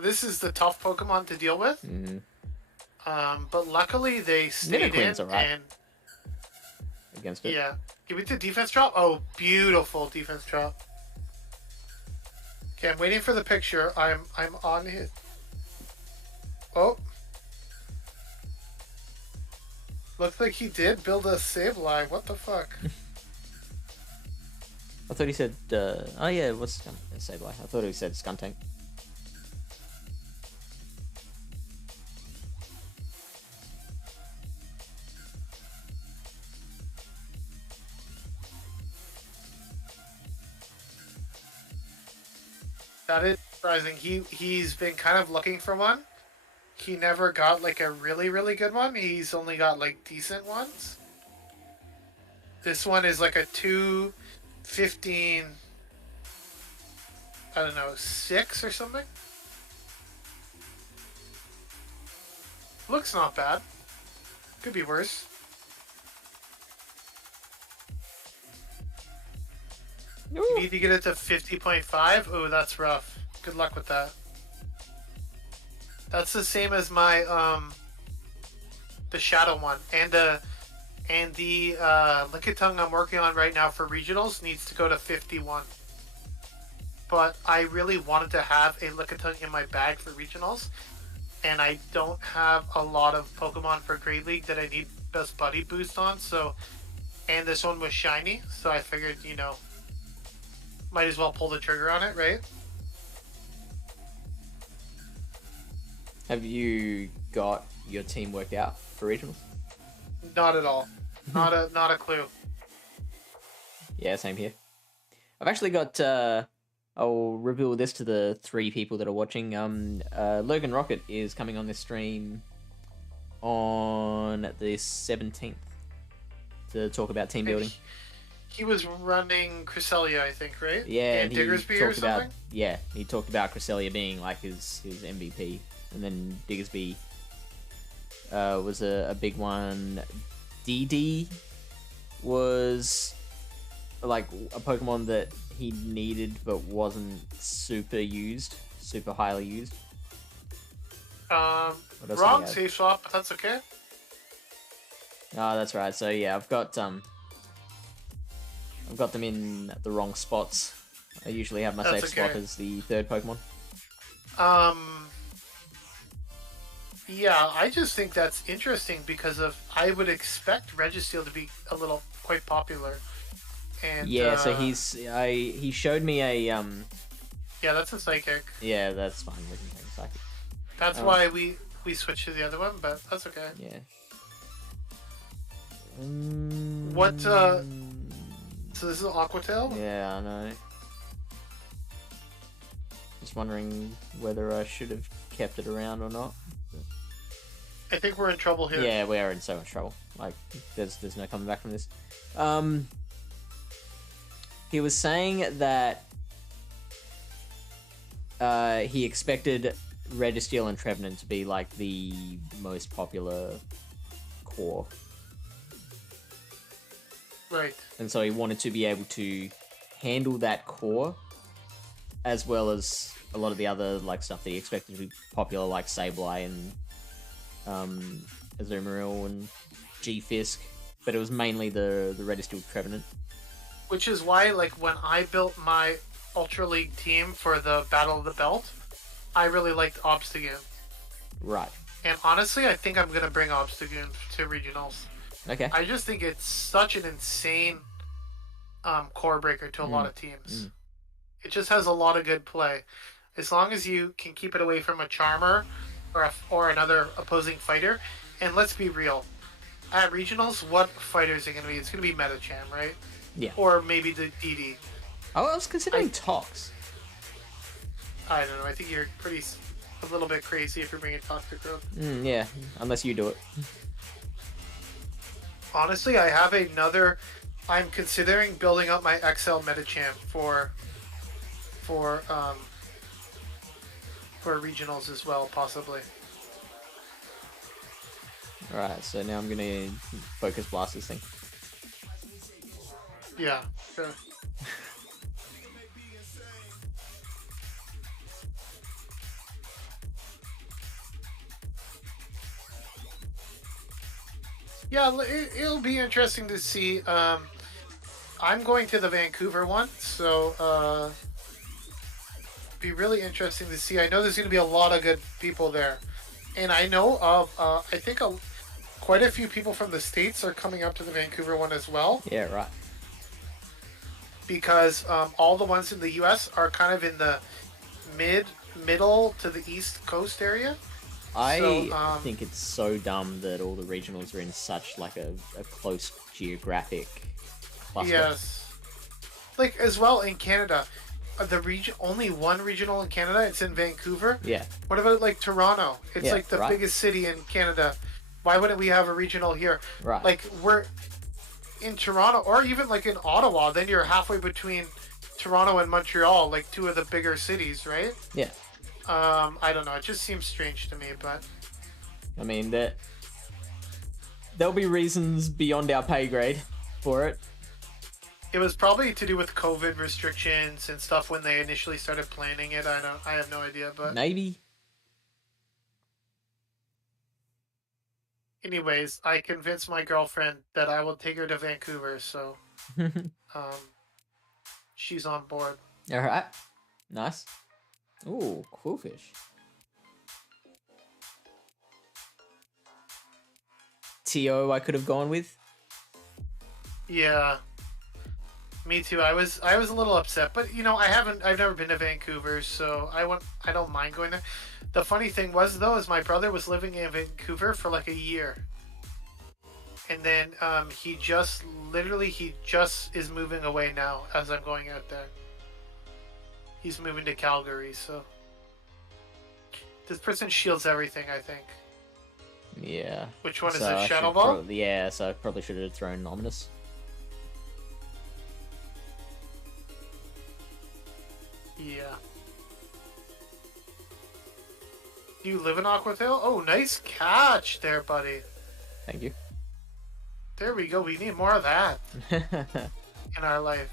This is the tough Pokemon to deal with. But luckily they stayed in and against it. Yeah. Give me the defense drop. Oh, beautiful defense drop. Okay, I'm waiting for the picture. I'm on his. Oh. Looks like he did build a Sableye. What the fuck? I thought he said, oh yeah, what's Sableye? I thought he said Skuntank. That is surprising. He's been kind of looking for one. He never got like a really, really good one. He's only got like decent ones. This one is like a 215, I don't know, 6 or something. Looks not bad. Could be worse. You need to get it to 50.5. Oh, that's rough. Good luck with that. That's the same as my the shadow one, and the Lickitung I'm working on right now for regionals needs to go to 51. But I really wanted to have a Lickitung in my bag for regionals, and I don't have a lot of Pokemon for Great League that I need Best Buddy boost on. So, and this one was shiny, so I figured, you know, might as well pull the trigger on it, right? Have you got your team worked out for regionals? Not at all. Not a clue. Yeah, same here. I've actually got. I'll reveal this to the 3 people that are watching. Logan Rocket is coming on this stream on the 17th to talk about team building. He was running Cresselia, I think, right? Yeah, and Diggersby or something? He talked about Cresselia being like his MVP, and then Diggersby was a big one. DD was like a Pokemon that he needed but wasn't super highly used. Wrong safe swap, but that's okay. Oh, that's right. So yeah, I've got them in the wrong spots. I usually have my safe swap as the 3rd Pokemon. Yeah, I just think that's interesting because I would expect Registeel to be quite popular. And yeah, so he showed me a yeah, that's a Psychic. Yeah, that's fine. We can take a Psychic. That's why we switched to the other one, but that's okay. Yeah. What so this is Aquatail? Yeah, I know. Just wondering whether I should have kept it around or not. I think we're in trouble here. Yeah, we are in so much trouble. Like, there's no coming back from this. He was saying that he expected Registeel and Trevenant to be like the most popular core. Right. And so he wanted to be able to handle that core as well as a lot of the other like stuff that he expected to be popular, like Sableye and Azumarill and G-Fisk, but it was mainly the Registeel Trevenant. Which is why, like, when I built my Ultra League team for the Battle of the Belt, I really liked Obstagoon. Right. And honestly, I think I'm going to bring Obstagoon to regionals. Okay. I just think it's such an insane core breaker to a lot of teams. It just has a lot of good play. As long as you can keep it away from a Charmer or another opposing fighter. And let's be real. At regionals, what fighter is it going to be? It's going to be Metacham, right? Yeah. Or maybe the DD. Oh, I was considering Tox. I don't know. I think you're a little bit crazy if you're bringing Toxic Growth. Yeah, unless you do it. Honestly, I have another. I'm considering building up my XL Metacham for regionals as well, possibly. Alright, so now I'm gonna Focus Blast this thing. Yeah, sure. Yeah, it'll be interesting to see. I'm going to the Vancouver one, so be really interesting to see. I know there's going to be a lot of good people there, and I know of I think quite a few people from the States are coming up to the Vancouver one as well. Yeah, right. Because all the ones in the U.S. are kind of in the middle to the East Coast area. I think it's so dumb that all the regionals are in such like a close geographic cluster. Yes. Like as well in Canada, the region, only one regional in Canada. It's in Vancouver. Yeah. What about like Toronto? It's Yeah, like the right. biggest city in Canada. Why wouldn't we have a regional here? Right. Like we're in Toronto, or even like in Ottawa. Then you're halfway between Toronto and Montreal, like two of the bigger cities, right? Yeah. I don't know. It just seems strange to me, but I mean, there'll be reasons beyond our pay grade for it. it was probably to do with COVID restrictions and stuff when they initially started planning it. I have no idea, but Maybe. anyways, I convinced my girlfriend that I will take her to Vancouver, so um, she's on board. All right. Nice. Ooh, cool fish. T.O. I could have gone with. Yeah, me too. I was a little upset, but I've never been to Vancouver, so I don't mind going there. The funny thing was though, is my brother was living in Vancouver for like a year, and then he just is moving away now as I'm going out there. He's moving to Calgary, so this person shields everything, I think. Yeah. Which one is it? Shadow Ball? Yeah, so I probably should have thrown Ominous. Yeah. Do you live in Aquatail? Oh, nice catch there, buddy. Thank you. There we go. We need more of that in our life.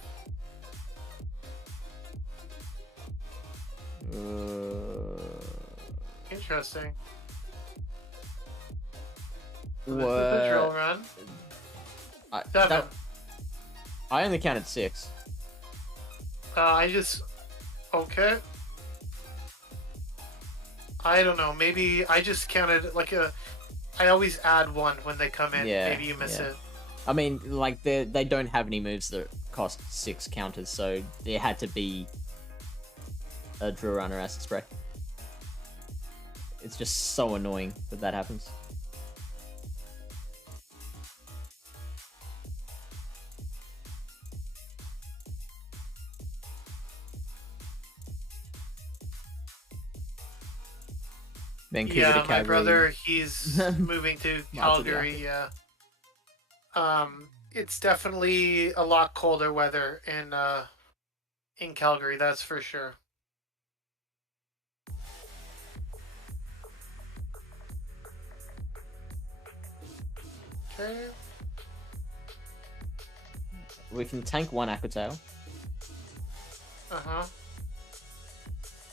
Interesting. What? This is the drill run. Seven. I only counted 6. Okay. I don't know. Maybe I just counted like I always add 1 when they come in. Yeah, Maybe you miss it. I mean, like they don't have any moves that cost 6 counters, so there had to be a drill runner acid spray. It's just so annoying that happens. Vancouver to Calgary. My brother, he's moving to Calgary. Yeah. It's definitely a lot colder weather in Calgary. That's for sure. Okay. We can tank 1 Aquatail.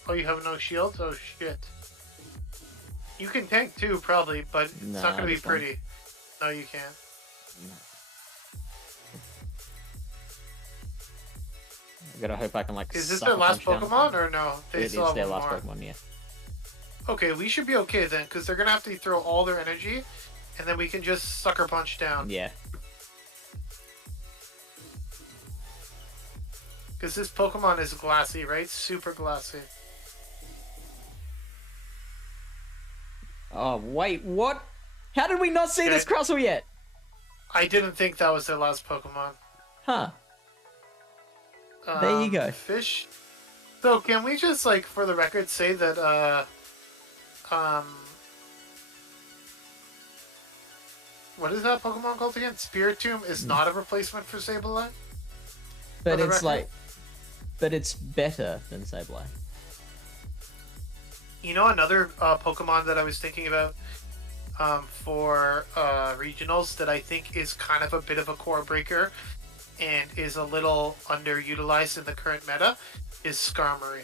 Oh, you have no shields? Oh shit. You can tank 2 probably, but it's not gonna be pretty. No, you can't. No. I gotta hope I can like. Is this their last Pokemon or no? It is their last Pokemon, yeah. Okay, we should be okay then, because they're gonna have to throw all their energy, and then we can just sucker punch down. Yeah. Because this Pokemon is glassy, right? Super glassy. Oh, wait, what? How did we not see this Crustle yet? I didn't think that was their last Pokemon. Huh. There you go. Fish. So, can we just, like, for the record, say that, what is that Pokemon called again? Spiritomb is not a replacement for Sableye? But it's like... But it's better than Sableye. You know another Pokemon that I was thinking about for regionals that I think is kind of a bit of a core breaker and is a little underutilized in the current meta is Skarmory.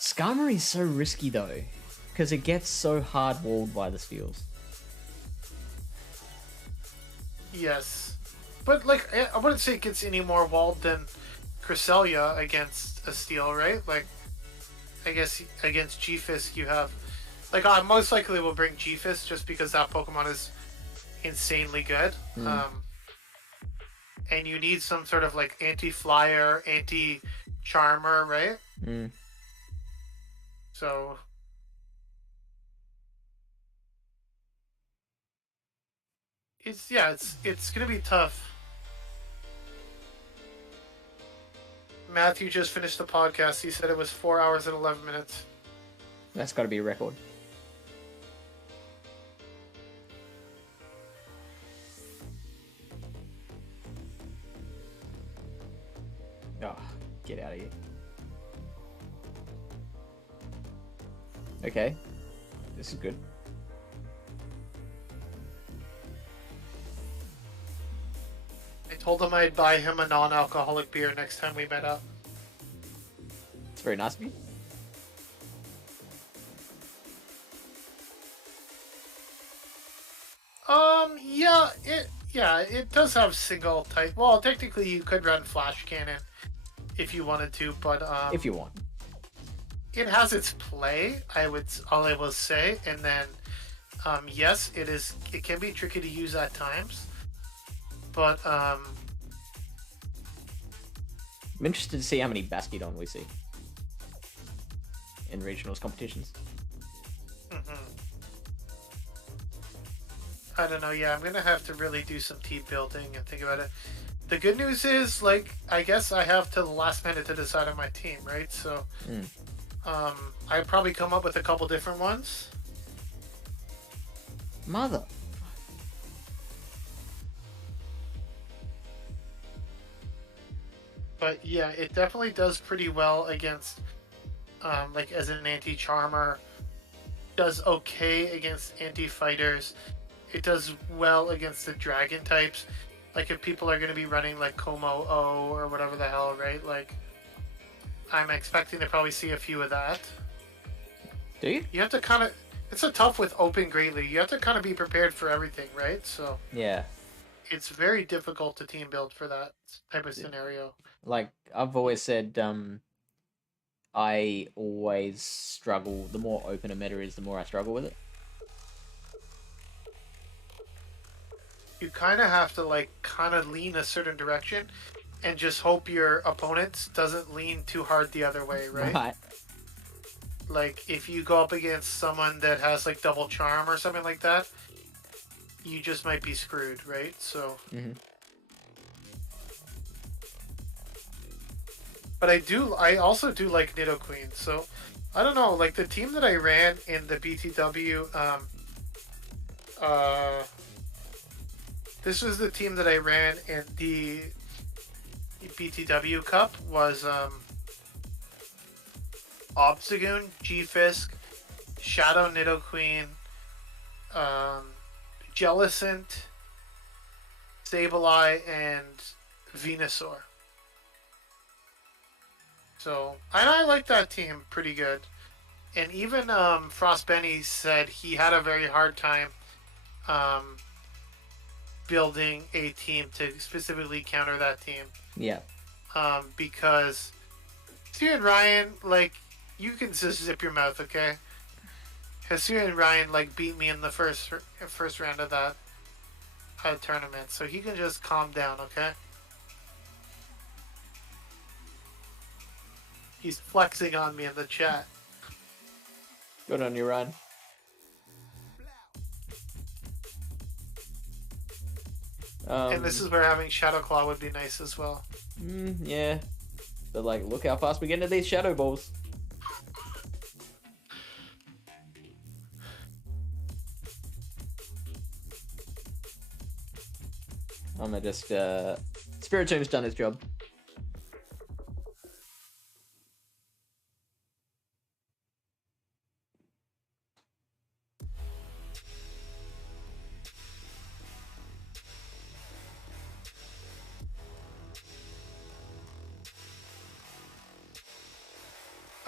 Skarmory is so risky though, because it gets so hard walled by the steals. Yes, but like I wouldn't say it gets any more walled than Cresselia against a steel, right? Like, I guess against G-Fisk you have... Like, I most likely will bring G-Fisk just because that Pokemon is insanely good. And you need some sort of, like, anti-flyer, anti-charmer, right? So... it's gonna be tough. Matthew just finished the podcast. He said it was 4 hours and 11 minutes. That's got to be a record. Oh, get out of here. Okay. This is good. I told him I'd buy him a non-alcoholic beer next time we met up. It's very nice of you. It does have single type. Well, technically you could run flash cannon if you wanted to, but if you want. It has its play, I will say, and then yes, it can be tricky to use at times. But I'm interested to see how many Basketball we see in regionals competitions. I don't know. Yeah, I'm gonna have to really do some team building and think about it. The good news is, like, I guess I have till the last minute to decide on my team, right? So, I probably come up with a couple different ones. Mother. But yeah, it definitely does pretty well against, like, as an anti-charmer. Does okay against anti-fighters. It does well against the dragon types. Like, if people are going to be running, like, Como O or whatever the hell, right? Like, I'm expecting to probably see a few of that. Do you? You have to kind of... It's a tough with open greatly. You have to kind of be prepared for everything, right? So... Yeah. It's very difficult to team build for that type of scenario. Like, I've always said, I always struggle. The more open a meta is, the more I struggle with it. You kind of have to, like, kind of lean a certain direction and just hope your opponent doesn't lean too hard the other way, right? Right. Like, if you go up against someone that has, like, double charm or something like that, you just might be screwed, right? So... But I also do like Nidoqueen, so... I don't know, like, the team that I ran in the BTW, this was the team that I ran in the BTW Cup, was, Obstagoon, G-Fisk, Shadow Nidoqueen, Jellicent, Sableye, and Venusaur. So, and I like that team pretty good. And even Frost Benny said he had a very hard time building a team to specifically counter that team. Yeah. Because Stu and Ryan, like, you can just zip your mouth, okay? Because Stu and Ryan, like, beat me in the first round of that tournament. So he can just calm down, okay? He's flexing on me in the chat. Good on you, Ryan. And this is where having Shadow Claw would be nice as well. Yeah. But, like, look how fast we get into these Shadow Balls. I'm gonna just, Spiritomb's done his job.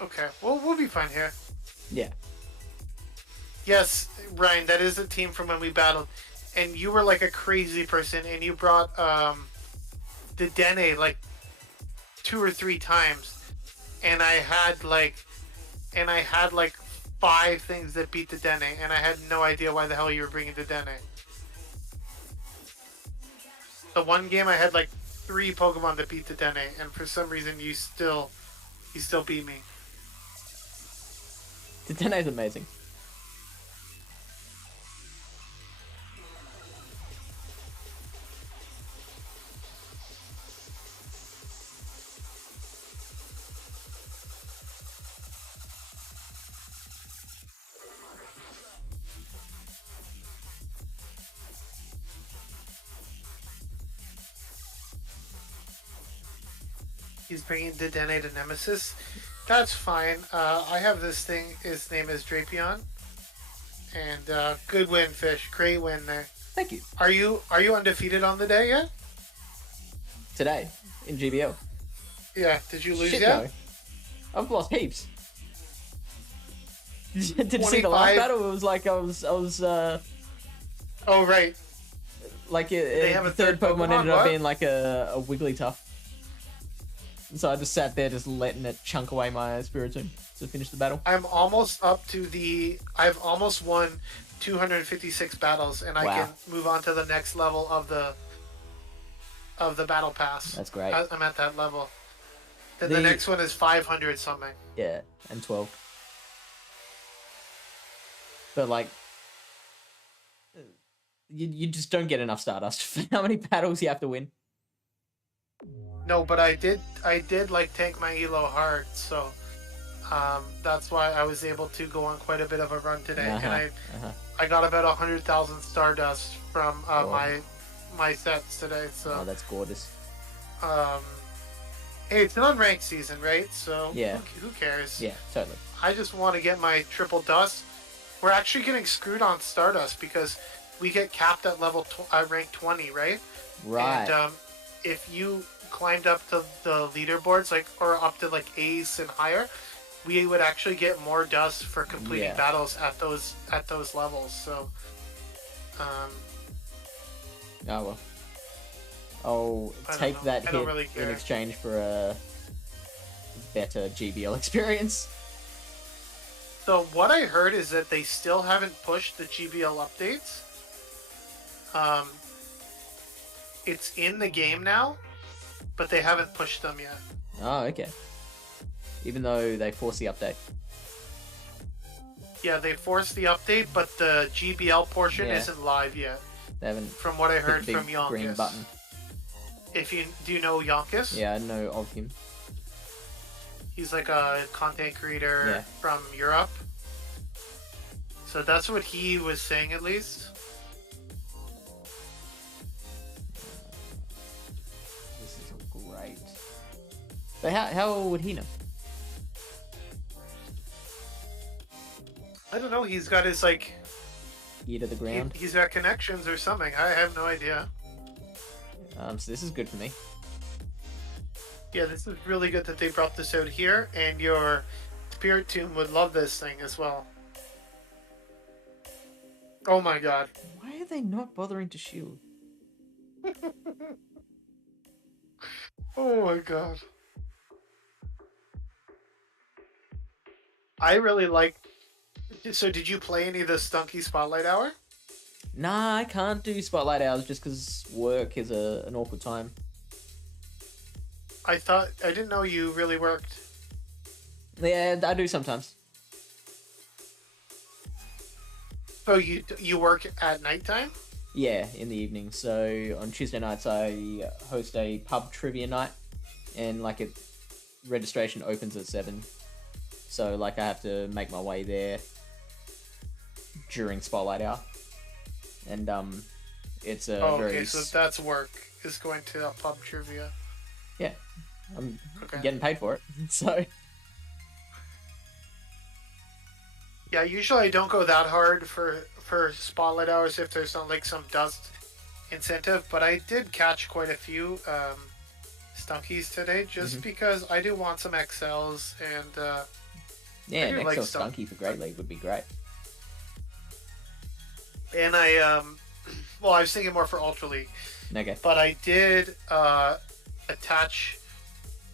Okay, well, we'll be fine here. Yeah. Yes, Ryan, that is the team from when we battled. And you were like a crazy person, and you brought the Dene like 2 or 3 times. And I had like 5 things that beat the Dene, and I had no idea why the hell you were bringing the Dene. The one game I had like 3 Pokemon that beat the Dene, and for some reason you still beat me. The Dene's amazing. He's bringing the Detonated Nemesis. That's fine. I have this thing. His name is Drapion. And good win, Fish. Great win there. Thank you. Are you undefeated on the day yet? Today in GBL. Yeah. Did you lose Shit, yet? no. I've lost heaps. Did you 25. see the last battle? It was like I was. Oh right. Like They have a third third Pokemon Pokemon, ended up what? being like a Wigglytuff. And so I just sat there just letting it chunk away my Spiritomb to finish the battle. I'm almost up to the. I've almost won 256 battles, and I Wow. can move on to the next level of the battle pass. That's great. I'm at that level. Then The- the next one is 500 something. Yeah, and 12. But like, you just don't get enough Stardust for how many battles you have to win. No, but I did like tank my elo hard, so that's why I was able to go on quite a bit of a run today, and I got about 100,000 Stardust from my sets today. So Oh, that's gorgeous. hey, it's an unranked season, right? So Yeah. who cares? Yeah, totally. I just want to get my triple dust. We're actually getting screwed on Stardust because we get capped at level rank 20, right? Right. And if you climbed up to the leaderboards, like, or up to like Ace and higher, we would actually get more dust for completing Yeah. battles at those levels. So, Oh well. I'll I don't take know. that I don't hit really in care. exchange for a better GBL experience. So what I heard is that they still haven't pushed the GBL updates. It's in the game now, but they haven't pushed them yet. Oh, okay. Even though they force the update. Yeah, they forced the update, but the GBL portion Yeah. isn't live yet. They haven't From what I hit heard the big from Yonkis. green button. Do you know Yonkis? Yeah, I know of him. He's like a content creator Yeah. from Europe. So that's what he was saying, at least. This is great. But how would he know? I don't know. He's got his like. Ear to the ground. He's got connections or something. I have no idea. So this is good for me. Yeah, this is really good that they brought this out here, and your Spirit Tomb would love this thing as well. Oh my god. Why are they not bothering to shield? Oh my god. I really like. So, did you play any of the Stunky Spotlight Hour? Nah, I can't do spotlight hours just because work is an awkward time. I didn't know you really worked. Yeah, I do sometimes. So you work at nighttime? Yeah, in the evening. So on Tuesday nights, I host a pub trivia night, and like registration opens at 7. So like I have to make my way there during spotlight hour, and it's a very okay, so that's work. Is going to a pub trivia. yeah, I'm Okay. getting paid for it. So Yeah, usually I don't go that hard for spotlight hours if there's not like some dust incentive, but I did catch quite a few stunkies today just because I do want some XLs and yeah, I do an like XL stuff. Stunky for Great League would be great. and I well, I was thinking more for Ultra League, Okay. but I did attach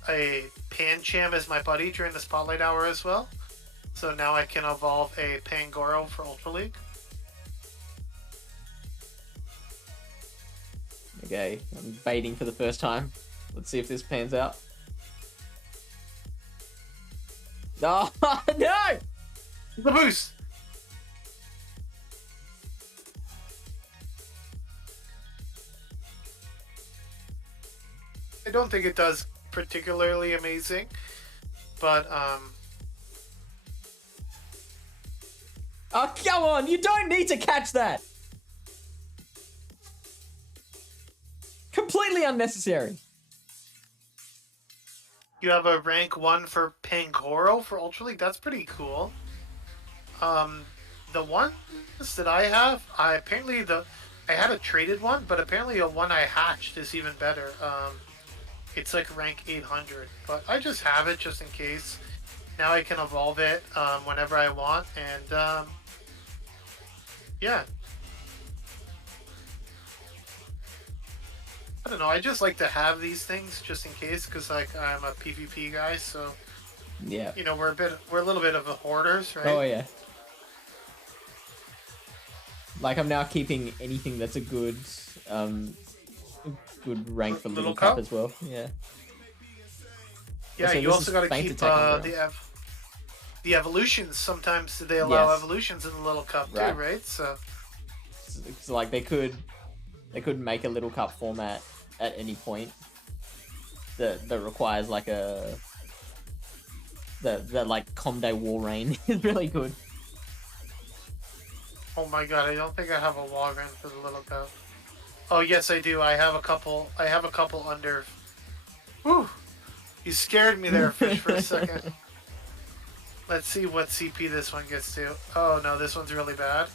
a Pancham as my buddy during the spotlight hour as well. So now I can evolve a Pangoro for Ultra League. Okay, I'm baiting for the first time. Let's see if this pans out. Oh, no! The boost! I don't think it does particularly amazing, but Oh, come on! You don't need to catch that! Completely unnecessary. You have a rank 1 for Pangoro for Ultra League. That's pretty cool. The ones that I have, I had a traded one, but apparently a one I hatched is even better. It's like rank 800, but I just have it just in case. Now I can evolve it whenever I want, and yeah. I don't know. I just like to have these things just in case, because like I'm a PvP guy, so Yeah. you know we're a little bit of a hoarders, right? Oh yeah. Like I'm now keeping anything that's a good rank for Little Cup as well. Yeah. Yeah, also, you also got to Faint keep Attack the evolutions. Sometimes they allow Yes. evolutions in the Little Cup too, Right. right? So it's like they could make a Little Cup format at any point that requires like a the like Comday War Rain is really good. oh my god, I don't think I have a Walrein for the Little Cup. Oh yes, I do. I have a couple under. Whew! You scared me there, Fish, for a second. Let's see what CP this one gets to. Oh no, this one's really bad.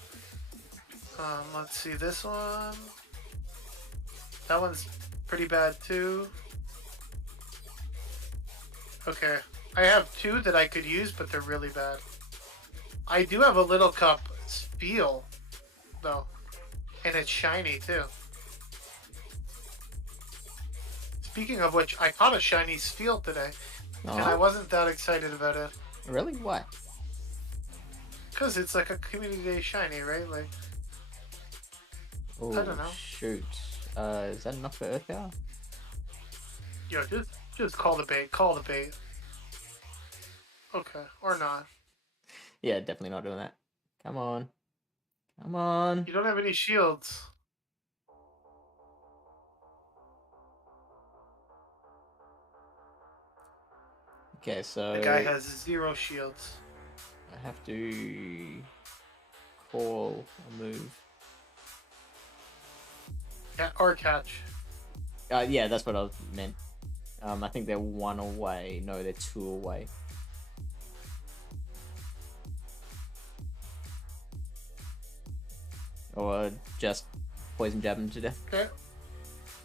Let's see this one. That one's pretty bad too. Okay, I have two that I could use, but they're really bad. I do have a Little Cup Spiel, though, and it's shiny too. Speaking of which, I caught a shiny Spiel today, and I wasn't that excited about it. Really? Why? Because it's like a community day shiny, right? Like, Oh, I don't know. Shoot. Is that enough for Earth Power? Yo, just call the bait. Call the bait. Okay, or not. Yeah, definitely not doing that. Come on. Come on. You don't have any shields. Okay, so The guy has 0 shields. I have to call a move. Yeah, or catch. Yeah, that's what I meant. I think they're 1 away. No, they're 2 away. Or just poison jab him to death. Okay.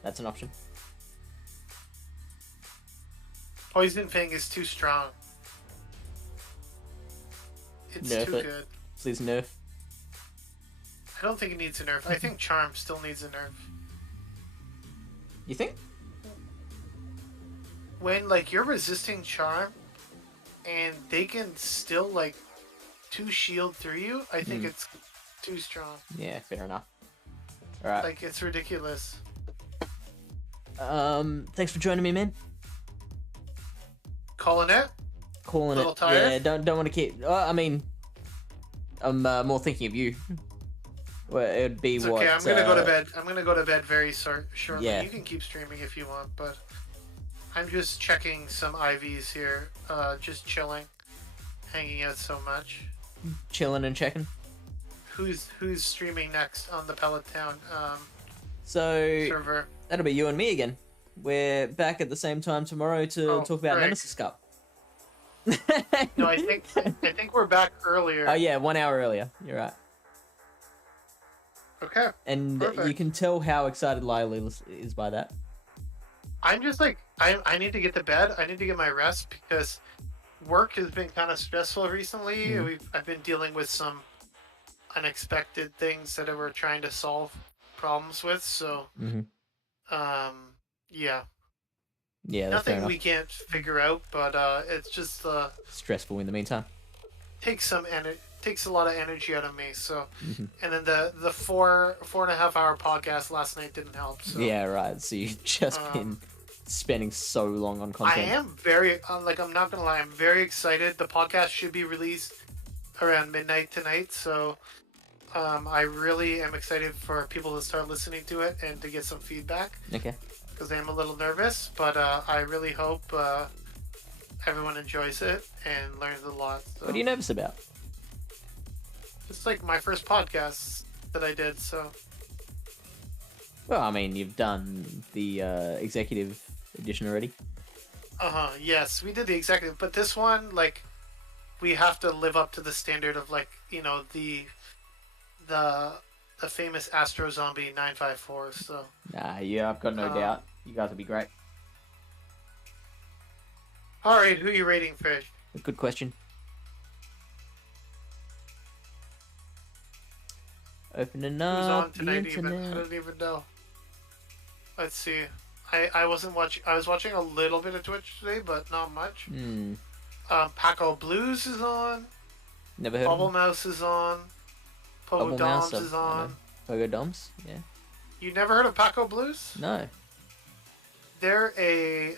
That's an option. Poison Fang is too strong. It's Nerf too it. good. Please nerf. I don't think it needs a nerf. I think Charm still needs a nerf. You think? When like you're resisting Charm and they can still like 2 shield through you, I think it's too strong. Yeah, fair enough. Alright. Like it's ridiculous. Thanks for joining me, man. Calling it? Calling Little it. tired? Yeah, don't want to keep. I mean, I'm more thinking of you. Well, it'd be It's what? okay, I'm gonna go to bed. I'm gonna go to bed very shortly. Yeah. You can keep streaming if you want, but I'm just checking some IVs here. Just chilling, hanging out so much. Chilling and checking. Who's streaming next on the Pallet Town So server? that'll be you and me again. We're back at the same time tomorrow to talk about right. Nemesis Cup. No, I think we're back earlier. Oh yeah, 1 hour earlier. You're right. Okay. And Perfect. you can tell how excited Lyle is by that. I'm just like I need to get to bed. I need to get my rest because work has been kind of stressful recently. I've been dealing with some unexpected things that we're trying to solve problems with. So, yeah. Yeah, that's fair Nothing enough. we can't figure out, but it's just Stressful in the meantime. takes a lot of energy out of me. So, and then the 4.5 hour podcast last night didn't help. So. Yeah, right. So you've just been spending so long on content. I am very I'm not gonna lie, I'm very excited. The podcast should be released around midnight tonight, so I really am excited for people to start listening to it and to get some feedback. Okay. Because I'm a little nervous, but I really hope everyone enjoys it and learns a lot. So. What are you nervous about? It's like my first podcast that I did, so. Well, I mean, you've done the executive edition already. Yes, we did the exact. But this one, like, we have to live up to the standard of like the the famous Astro Zombie 954. So. Nah, yeah, I've got no doubt. You guys will be great. All right, who are you rating, Fish? Good question. Opening up. Who's on the tonight? internet. I don't even know. Let's see. I wasn't watching. I was watching a little bit of Twitch today, but not much. Paco Blues is on. Never heard Bubble of him. Mouse is on. Pogo Doms is on. Pogo Doms, yeah. You never heard of Paco Blues? No. They're a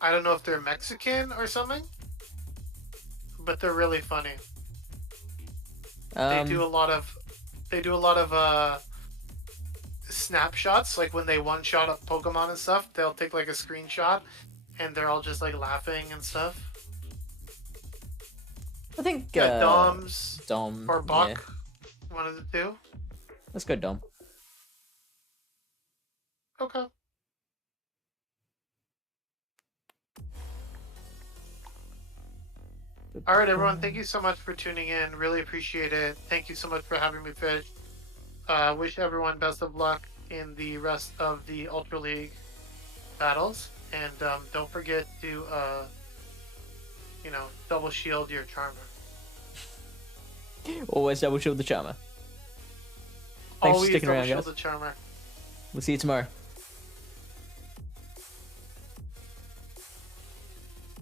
I don't know if they're Mexican or something, but they're really funny. They do a lot of snapshots, like when they one shot up Pokemon and stuff. They'll take like a screenshot, and they're all just like laughing and stuff. I think Dom or Buck, yeah. one of the two. Let's go Dom. Okay. All right, everyone. Thank you so much for tuning in. Really appreciate it. Thank you so much for having me, Fish. Wish everyone best of luck in the rest of the Ultra League battles, and don't forget to, double shield your Charmer. Always double shield the Charmer. Thanks for sticking around, guys. The Charmer. We'll see you tomorrow.